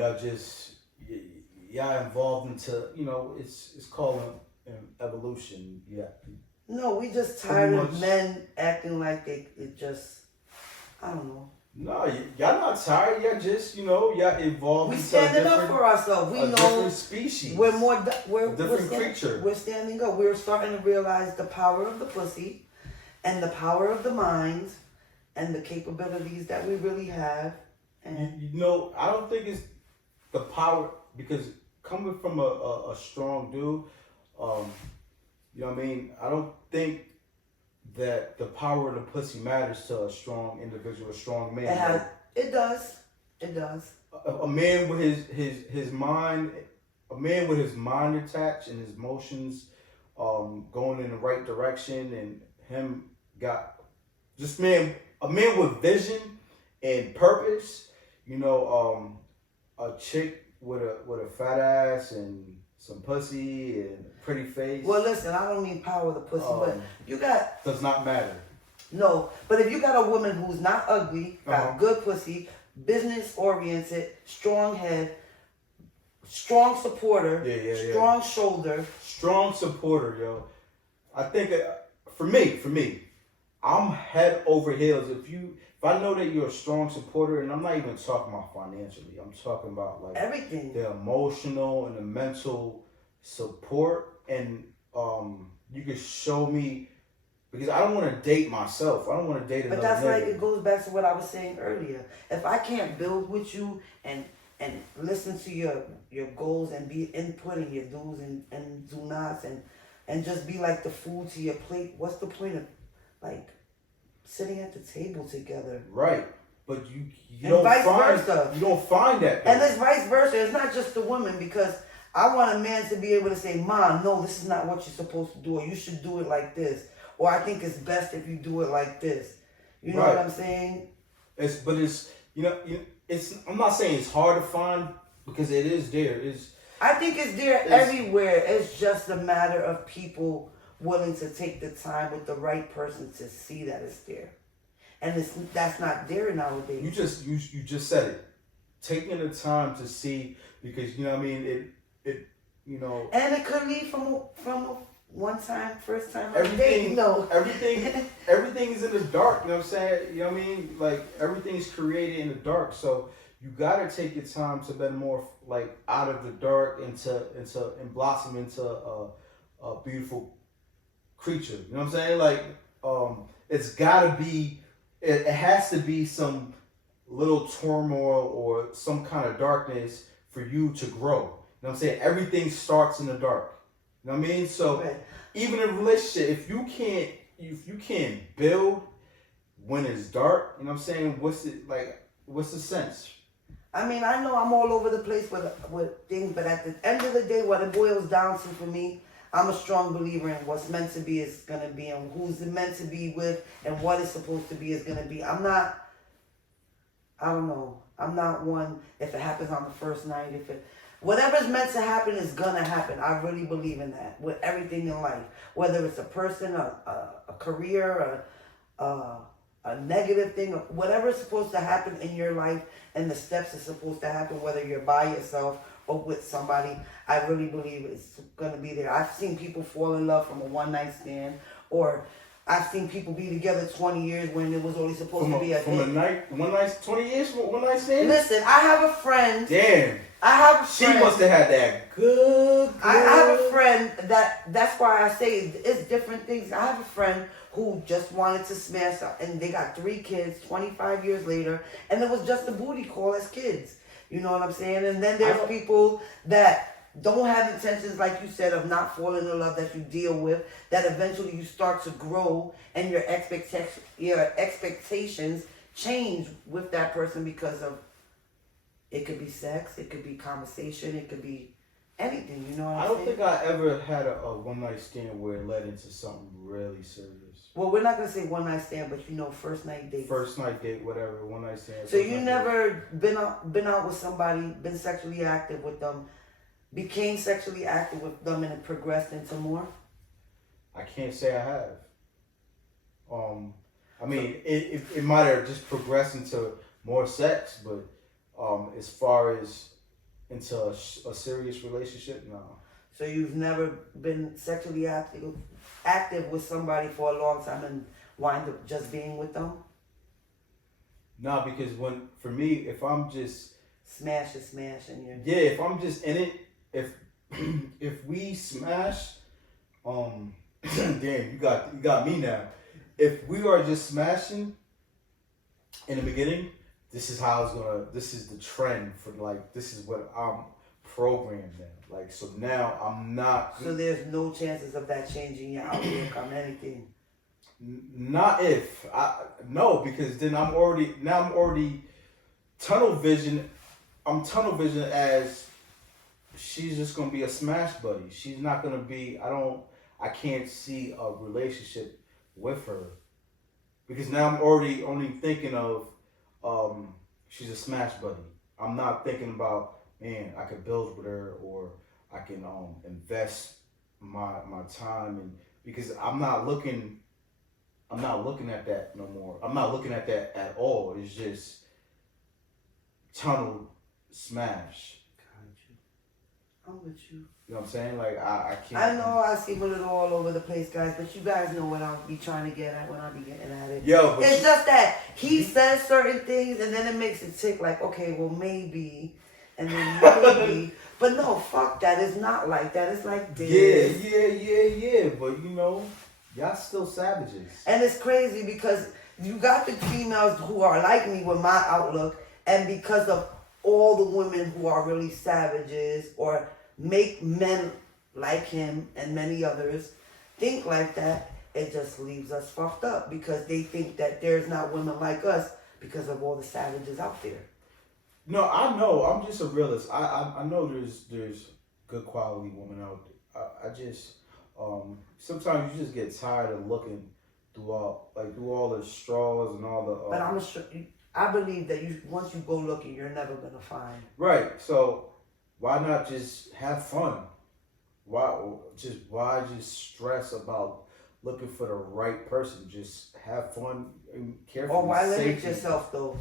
y'all involved into it's called evolution. Yeah. No, we just tired of men acting like it just, I don't know. No, y'all not tired. Y'all just, y'all evolved. We standing up for ourselves. We know different species. We're different creature. We're standing up. We're starting to realize the power of the pussy, and the power of the mind, and the capabilities that we really have. And I don't think it's the power because coming from a strong dude, you know what I mean. I don't think that the power of the pussy matters to a strong individual, a strong man. It does. A man with his mind, attached and his emotions going in the right direction, and him a man with vision and purpose. A chick with a fat ass and some pussy and pretty face. Well, listen, I don't mean power of the pussy, but you got... Does not matter. No, but if you got a woman who's not ugly, got good pussy, business-oriented, strong head, strong supporter, Yeah. strong shoulder. Strong supporter, yo. I think for me, I'm head over heels. If I know that you're a strong supporter, and I'm not even talking about financially, I'm talking about like Everything. the emotional and the mental support, and you can show me because I don't want to date myself. I don't want to date But another that's like nigga. it goes back to what I was saying earlier. If I can't build with you and listen to your goals and be inputting your do's and do nots and just be like the food to your plate, what's the point of like sitting at the table together? Right, but you And don't vice find versa. you don't find that. And though. it's vice versa. It's not just the woman because I want a man to be able to say, "Mom, no, this is not what you're supposed to do, or you should do it like this, or I think it's best if you do it like this." You know Right. what I'm saying? It's it's. I'm not saying it's hard to find because it is there. I think it's there everywhere. It's just a matter of people willing to take the time with the right person to see that it's there, and that's not there nowadays. You just said it. Taking the time to see because you know what I mean it you know And it could lead from a one time, first time everything no. everything is in the dark. You know what I'm saying? You know what I mean? Like everything's created in the dark. So you gotta take your time to be more like out of the dark and blossom into a beautiful creature. You know what I'm saying? Like it's gotta be it has to be some little turmoil or some kind of darkness for you to grow. You know what I'm saying? Everything starts in the dark. You know what I mean? So Right. even in a relationship, if you can't build when it's dark, you know what I'm saying? What's the sense? I mean, I know I'm all over the place with things, but at the end of the day, what it boils down to for me, I'm a strong believer in what's meant to be is gonna be, and who's it meant to be with, and what is supposed to be is gonna be. I don't know. I'm not one. If it happens on the first night, whatever's meant to happen is gonna happen. I really believe in that with everything in life, whether it's a person, a career, a negative thing, whatever is supposed to happen in your life, and the steps are supposed to happen, whether you're by yourself or with somebody. I really believe it's gonna be there. I've seen people fall in love from a one night stand, or I've seen people be together 20 years when it was only supposed to be a from a hit. night 20 years from one night stand. Listen, I have a friend. Damn, I have a she friend. must have had that good. I have a friend that's why I say it's different things. I have a friend who just wanted to smash up, and they got 3 kids 25 years later, and it was just a booty call as kids. You know what I'm saying? And then there's people that don't have intentions, like you said, of not falling in love, that you deal with, that eventually you start to grow and your expectations change with that person because of, it could be sex, it could be conversation, it could be anything, you know what I'm I don't saying? think I ever had a one night stand where it led into something really serious. Well, we're not gonna say one night stand, but you know, first night dates. First night date, whatever, one night stand. So first you night never been out with somebody, been sexually active with them, became sexually active with them, and it progressed into more? date. I can't say I have. I mean, it might have just progressed into more sex, but as far as into a serious relationship, no. So you've never been sexually active with somebody for a long time and wind up just being with them? No, because for me, if I'm just Smash is smash, and you're... yeah, if I'm just in it, if we smash, damn, you got me now. If we are just smashing in the beginning, this is the trend for this is what I'm programmed in. Like, so now I'm not. So there's no chances of that changing your outlook on anything? Not if no, because then I'm already tunnel vision. I'm tunnel vision as she's just gonna be a smash buddy. She's not gonna be. I can't see a relationship with her because now I'm already only thinking of she's a smash buddy. I'm not thinking about, man, I could build with her, or I can invest my time, and because I'm not looking at that no more. I'm not looking at that at all. It's just tunnel smash. I'm with you. You know what I'm saying? Like I can't. I know I seem a little all over the place, guys, but you guys know what I'll be trying to get at when I be getting at it. Yo, but It's just that he says certain things and then it makes it tick like, okay, well maybe, and then maybe. But no, fuck that. It's not like that. It's like this. Yeah. But you know, y'all still savages. And it's crazy because you got the females who are like me with my outlook, and because of all the women who are really savages or make men like him and many others think like that, it just leaves us fucked up because they think that there's not women like us because of all the savages out there. No, I know. I'm just a realist. I know there's good quality women out there. I just sometimes you just get tired of looking through all the straws and all the. But I believe that once you go looking, you're never gonna find. Right. So why not just have fun? Why just stress about looking for the right person? Just have fun and carefully. Or why limit safely. yourself though?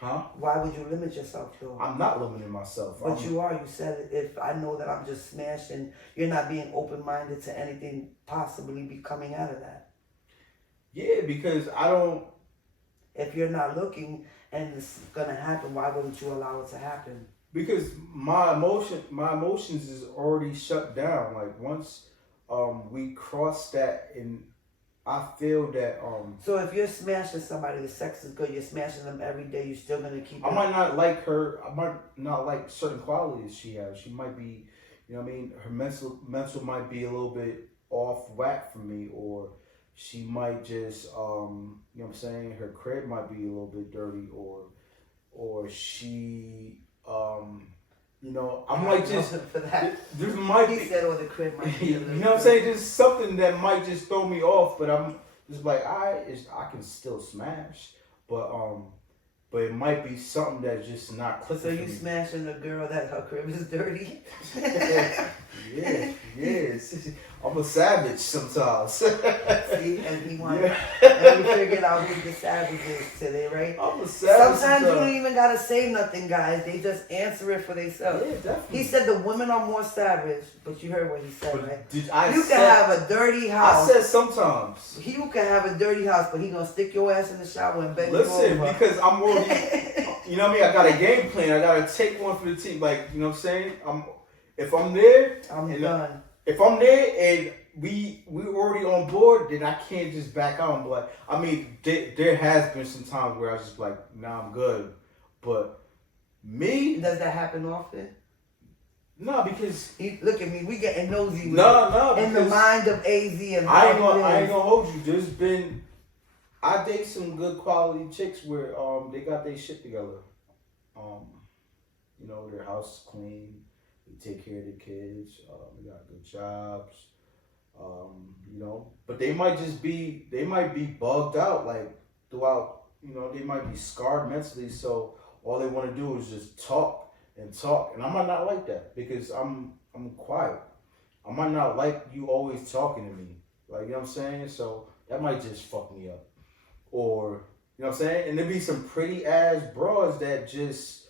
Huh? Why would you limit yourself though? I'm not limiting myself. But you are. You said it. If I know that I'm just smashed and you're not being open-minded to anything possibly be coming out of that. Yeah, because I don't. If you're not looking and it's gonna happen, why wouldn't you allow it to happen? Because my emotions is already shut down. Like once we cross that, and I feel that So if you're smashing somebody, the sex is good. You're smashing them every day. You're still gonna keep. I might not like her. I might not like certain qualities she has. She might be, you know what I mean. Her mental might be a little bit off whack for me, or she might just you know what I'm saying. Her crib might be a little bit dirty, or she you know, I might just for that. There might He be. said, "Or the crib might be." You know what I'm saying? There's something that might just throw me off, but I'm just like, I can still smash, but it might be something that's just not clicking. So for you me. smashing a girl that her crib is dirty? Yes. I'm a savage sometimes. See, and he wanted, Yeah. and we figured out who the savage is today, right? I'm a savage Sometimes you don't even gotta say nothing, guys. They just answer it for themselves. Yeah, definitely. He said the women are more savage, but you heard what he said, right? I You can have a dirty house. I said sometimes. You can have a dirty house, but he gonna stick your ass in the shower and bend Listen, you over. because I'm already, you know what I mean? I got a game plan. I gotta take one for the team. Like, you know what I'm saying? If I'm there, I'm done. If I'm there and we already on board, then I can't just back out and be like, I mean, there has been some times where I was just like, nah, I'm good. But me, Does that happen often? no, because Look at me, we getting nosy with no, it. In the because mind of AZ and I ain't how gonna it is. hold you. I date some good quality chicks where they got their shit together. You know, their house is clean. They take care of the kids. They got good jobs. You know, but they might be bugged out like throughout. You know, they might be scarred mentally. So all they want to do is just talk, and I might not like that because I'm quiet. I might not like you always talking to me. Like, you know what I'm saying? So that might just fuck me up. Or, you know what I'm saying? And there be some pretty ass bras that just,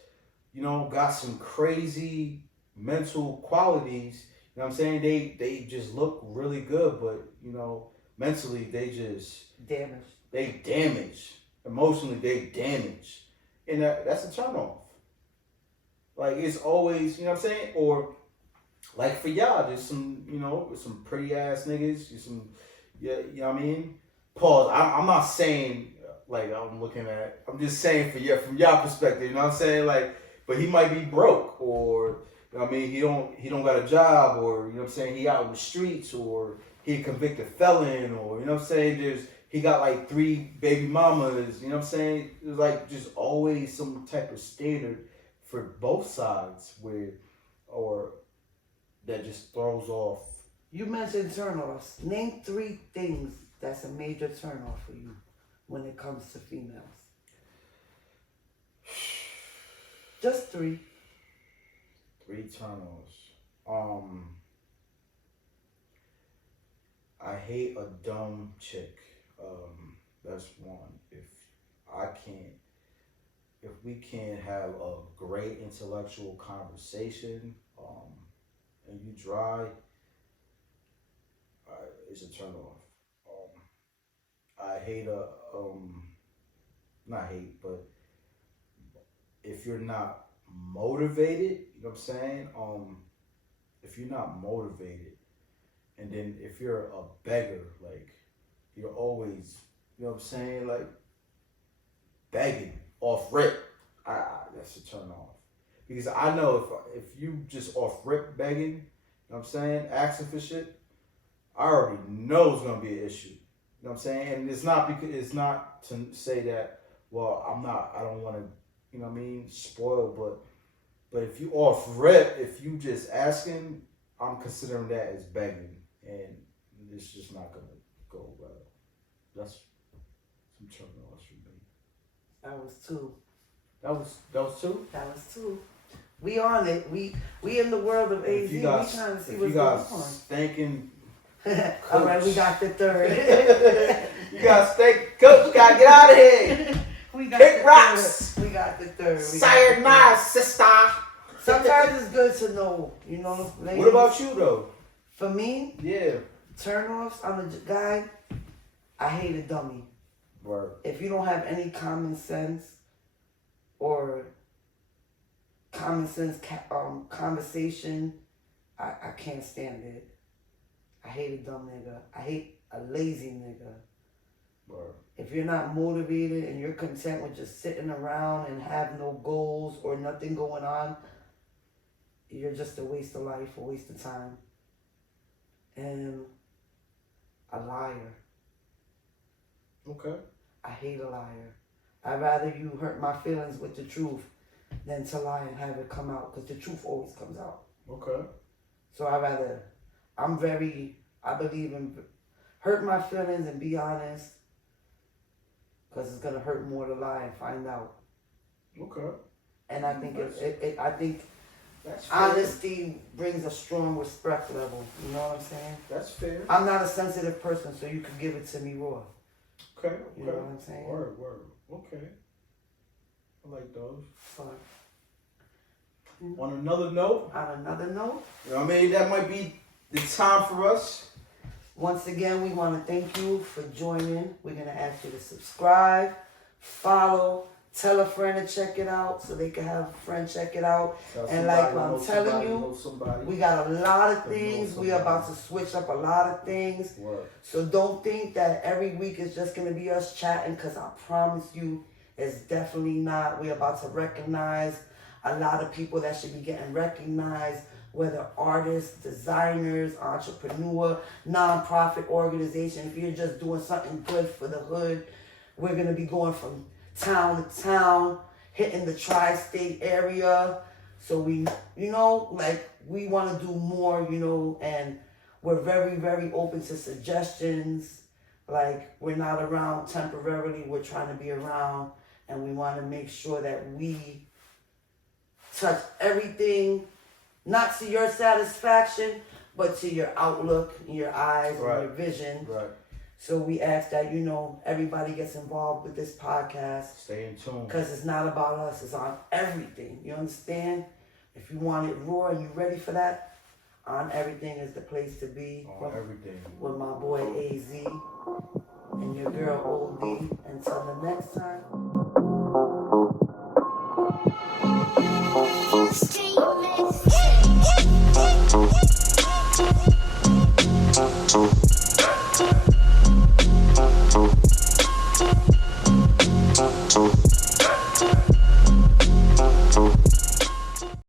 you know, got some crazy mental qualities. You know what I'm saying? They just look really good, but, you know, mentally they damage. Emotionally they damage. And that's a turn off. Like, it's always, you know what I'm saying? Or like for y'all, there's some, you know, some pretty ass niggas, there's some, yeah, you know what I mean? Pause. I'm not saying like I'm just saying from y'all perspective, you know what I'm saying? Like, but he might be broke, or you know what I mean, he don't got a job, or you know what I'm saying, he out in the streets, or he a convicted felon, or you know what I'm saying, he got like 3 baby mamas, you know what I'm saying? There's like just always some type of standard for both sides or that just throws off. You mentioned turnoffs. Name 3 things that's a major turnoff for you when it comes to females. Just 3. 3 turnoffs. I hate a dumb chick. That's one. If we can't have a great intellectual conversation, and you dry, it's a turn off. I hate not hate, but if you're not motivated, you know what I'm saying? If you're not motivated, and then if you're a beggar, like you're always, you know what I'm saying, like begging off rip, that's a turn off. Because I know if you just off rip begging, you know what I'm saying, asking for shit, I already know it's gonna be an issue. You know what I'm saying? And it's not to say that, well, I don't want to, you know what I mean, spoil, but if you off rip, if you just asking, I'm considering that as begging, and it's just not gonna go well. That's some turn offs for me. That was two. That was two. That was two. We on it. We in the world of AZ. We trying to see what's going on. Thinking. All right, we got the third. You got steak, coach. Gotta get out of here. We got Kick the rocks. Third. We got the third. Sayonara, sister. Sometimes it's good to know, you know. Ladies. What about you though? For me, Yeah. turn-offs. I'm a guy. I hate a dummy. Word. If you don't have any common sense or conversation, I can't stand it. I hate a dumb nigga. I hate a lazy nigga. Word. If you're not motivated and you're content with just sitting around and have no goals or nothing going on, you're just a waste of life, a waste of time. And a liar. Okay. I hate a liar. I'd rather you hurt my feelings with the truth than to lie and have it come out, because the truth always comes out. Okay. So I believe in hurt my feelings and be honest, because it's going to hurt more to lie and find out. Okay. And I think I think that's fair. honesty brings a strong respect level. You know what I'm saying? That's fair. I'm not a sensitive person, so you can give it to me raw. Okay. You know what I'm saying? Word. Okay. I like those. But On another note, you know what I mean? That might be the time for us. Once again, we want to thank you for joining. We're going to ask you to subscribe, follow, tell a friend to check it out so they can have a friend check it out. And like I'm telling you, we got a lot of things. We are about to switch up a lot of things. Word. So don't think that every week is just going to be us chatting, because I promise you it's definitely not. We're about to recognize a lot of people that should be getting recognized, whether artists, designers, entrepreneur, non-profit organization. If you're just doing something good for the hood, we're going to be going from town to town, hitting the tri-state area. So we want to do more, and we're very, very open to suggestions. Like, we're not around temporarily, we're trying to be around, and we want to make sure that we touch everything, not to your satisfaction, but to your outlook, your eyes, right. and your vision. Right. So we ask that, everybody gets involved with this podcast. Stay in tune. Because it's not about us, it's on everything. You understand? If you want it raw and you're ready for that, On Everything is the place to be. On Everything. With my boy AZ and your girl OD. Until the next time.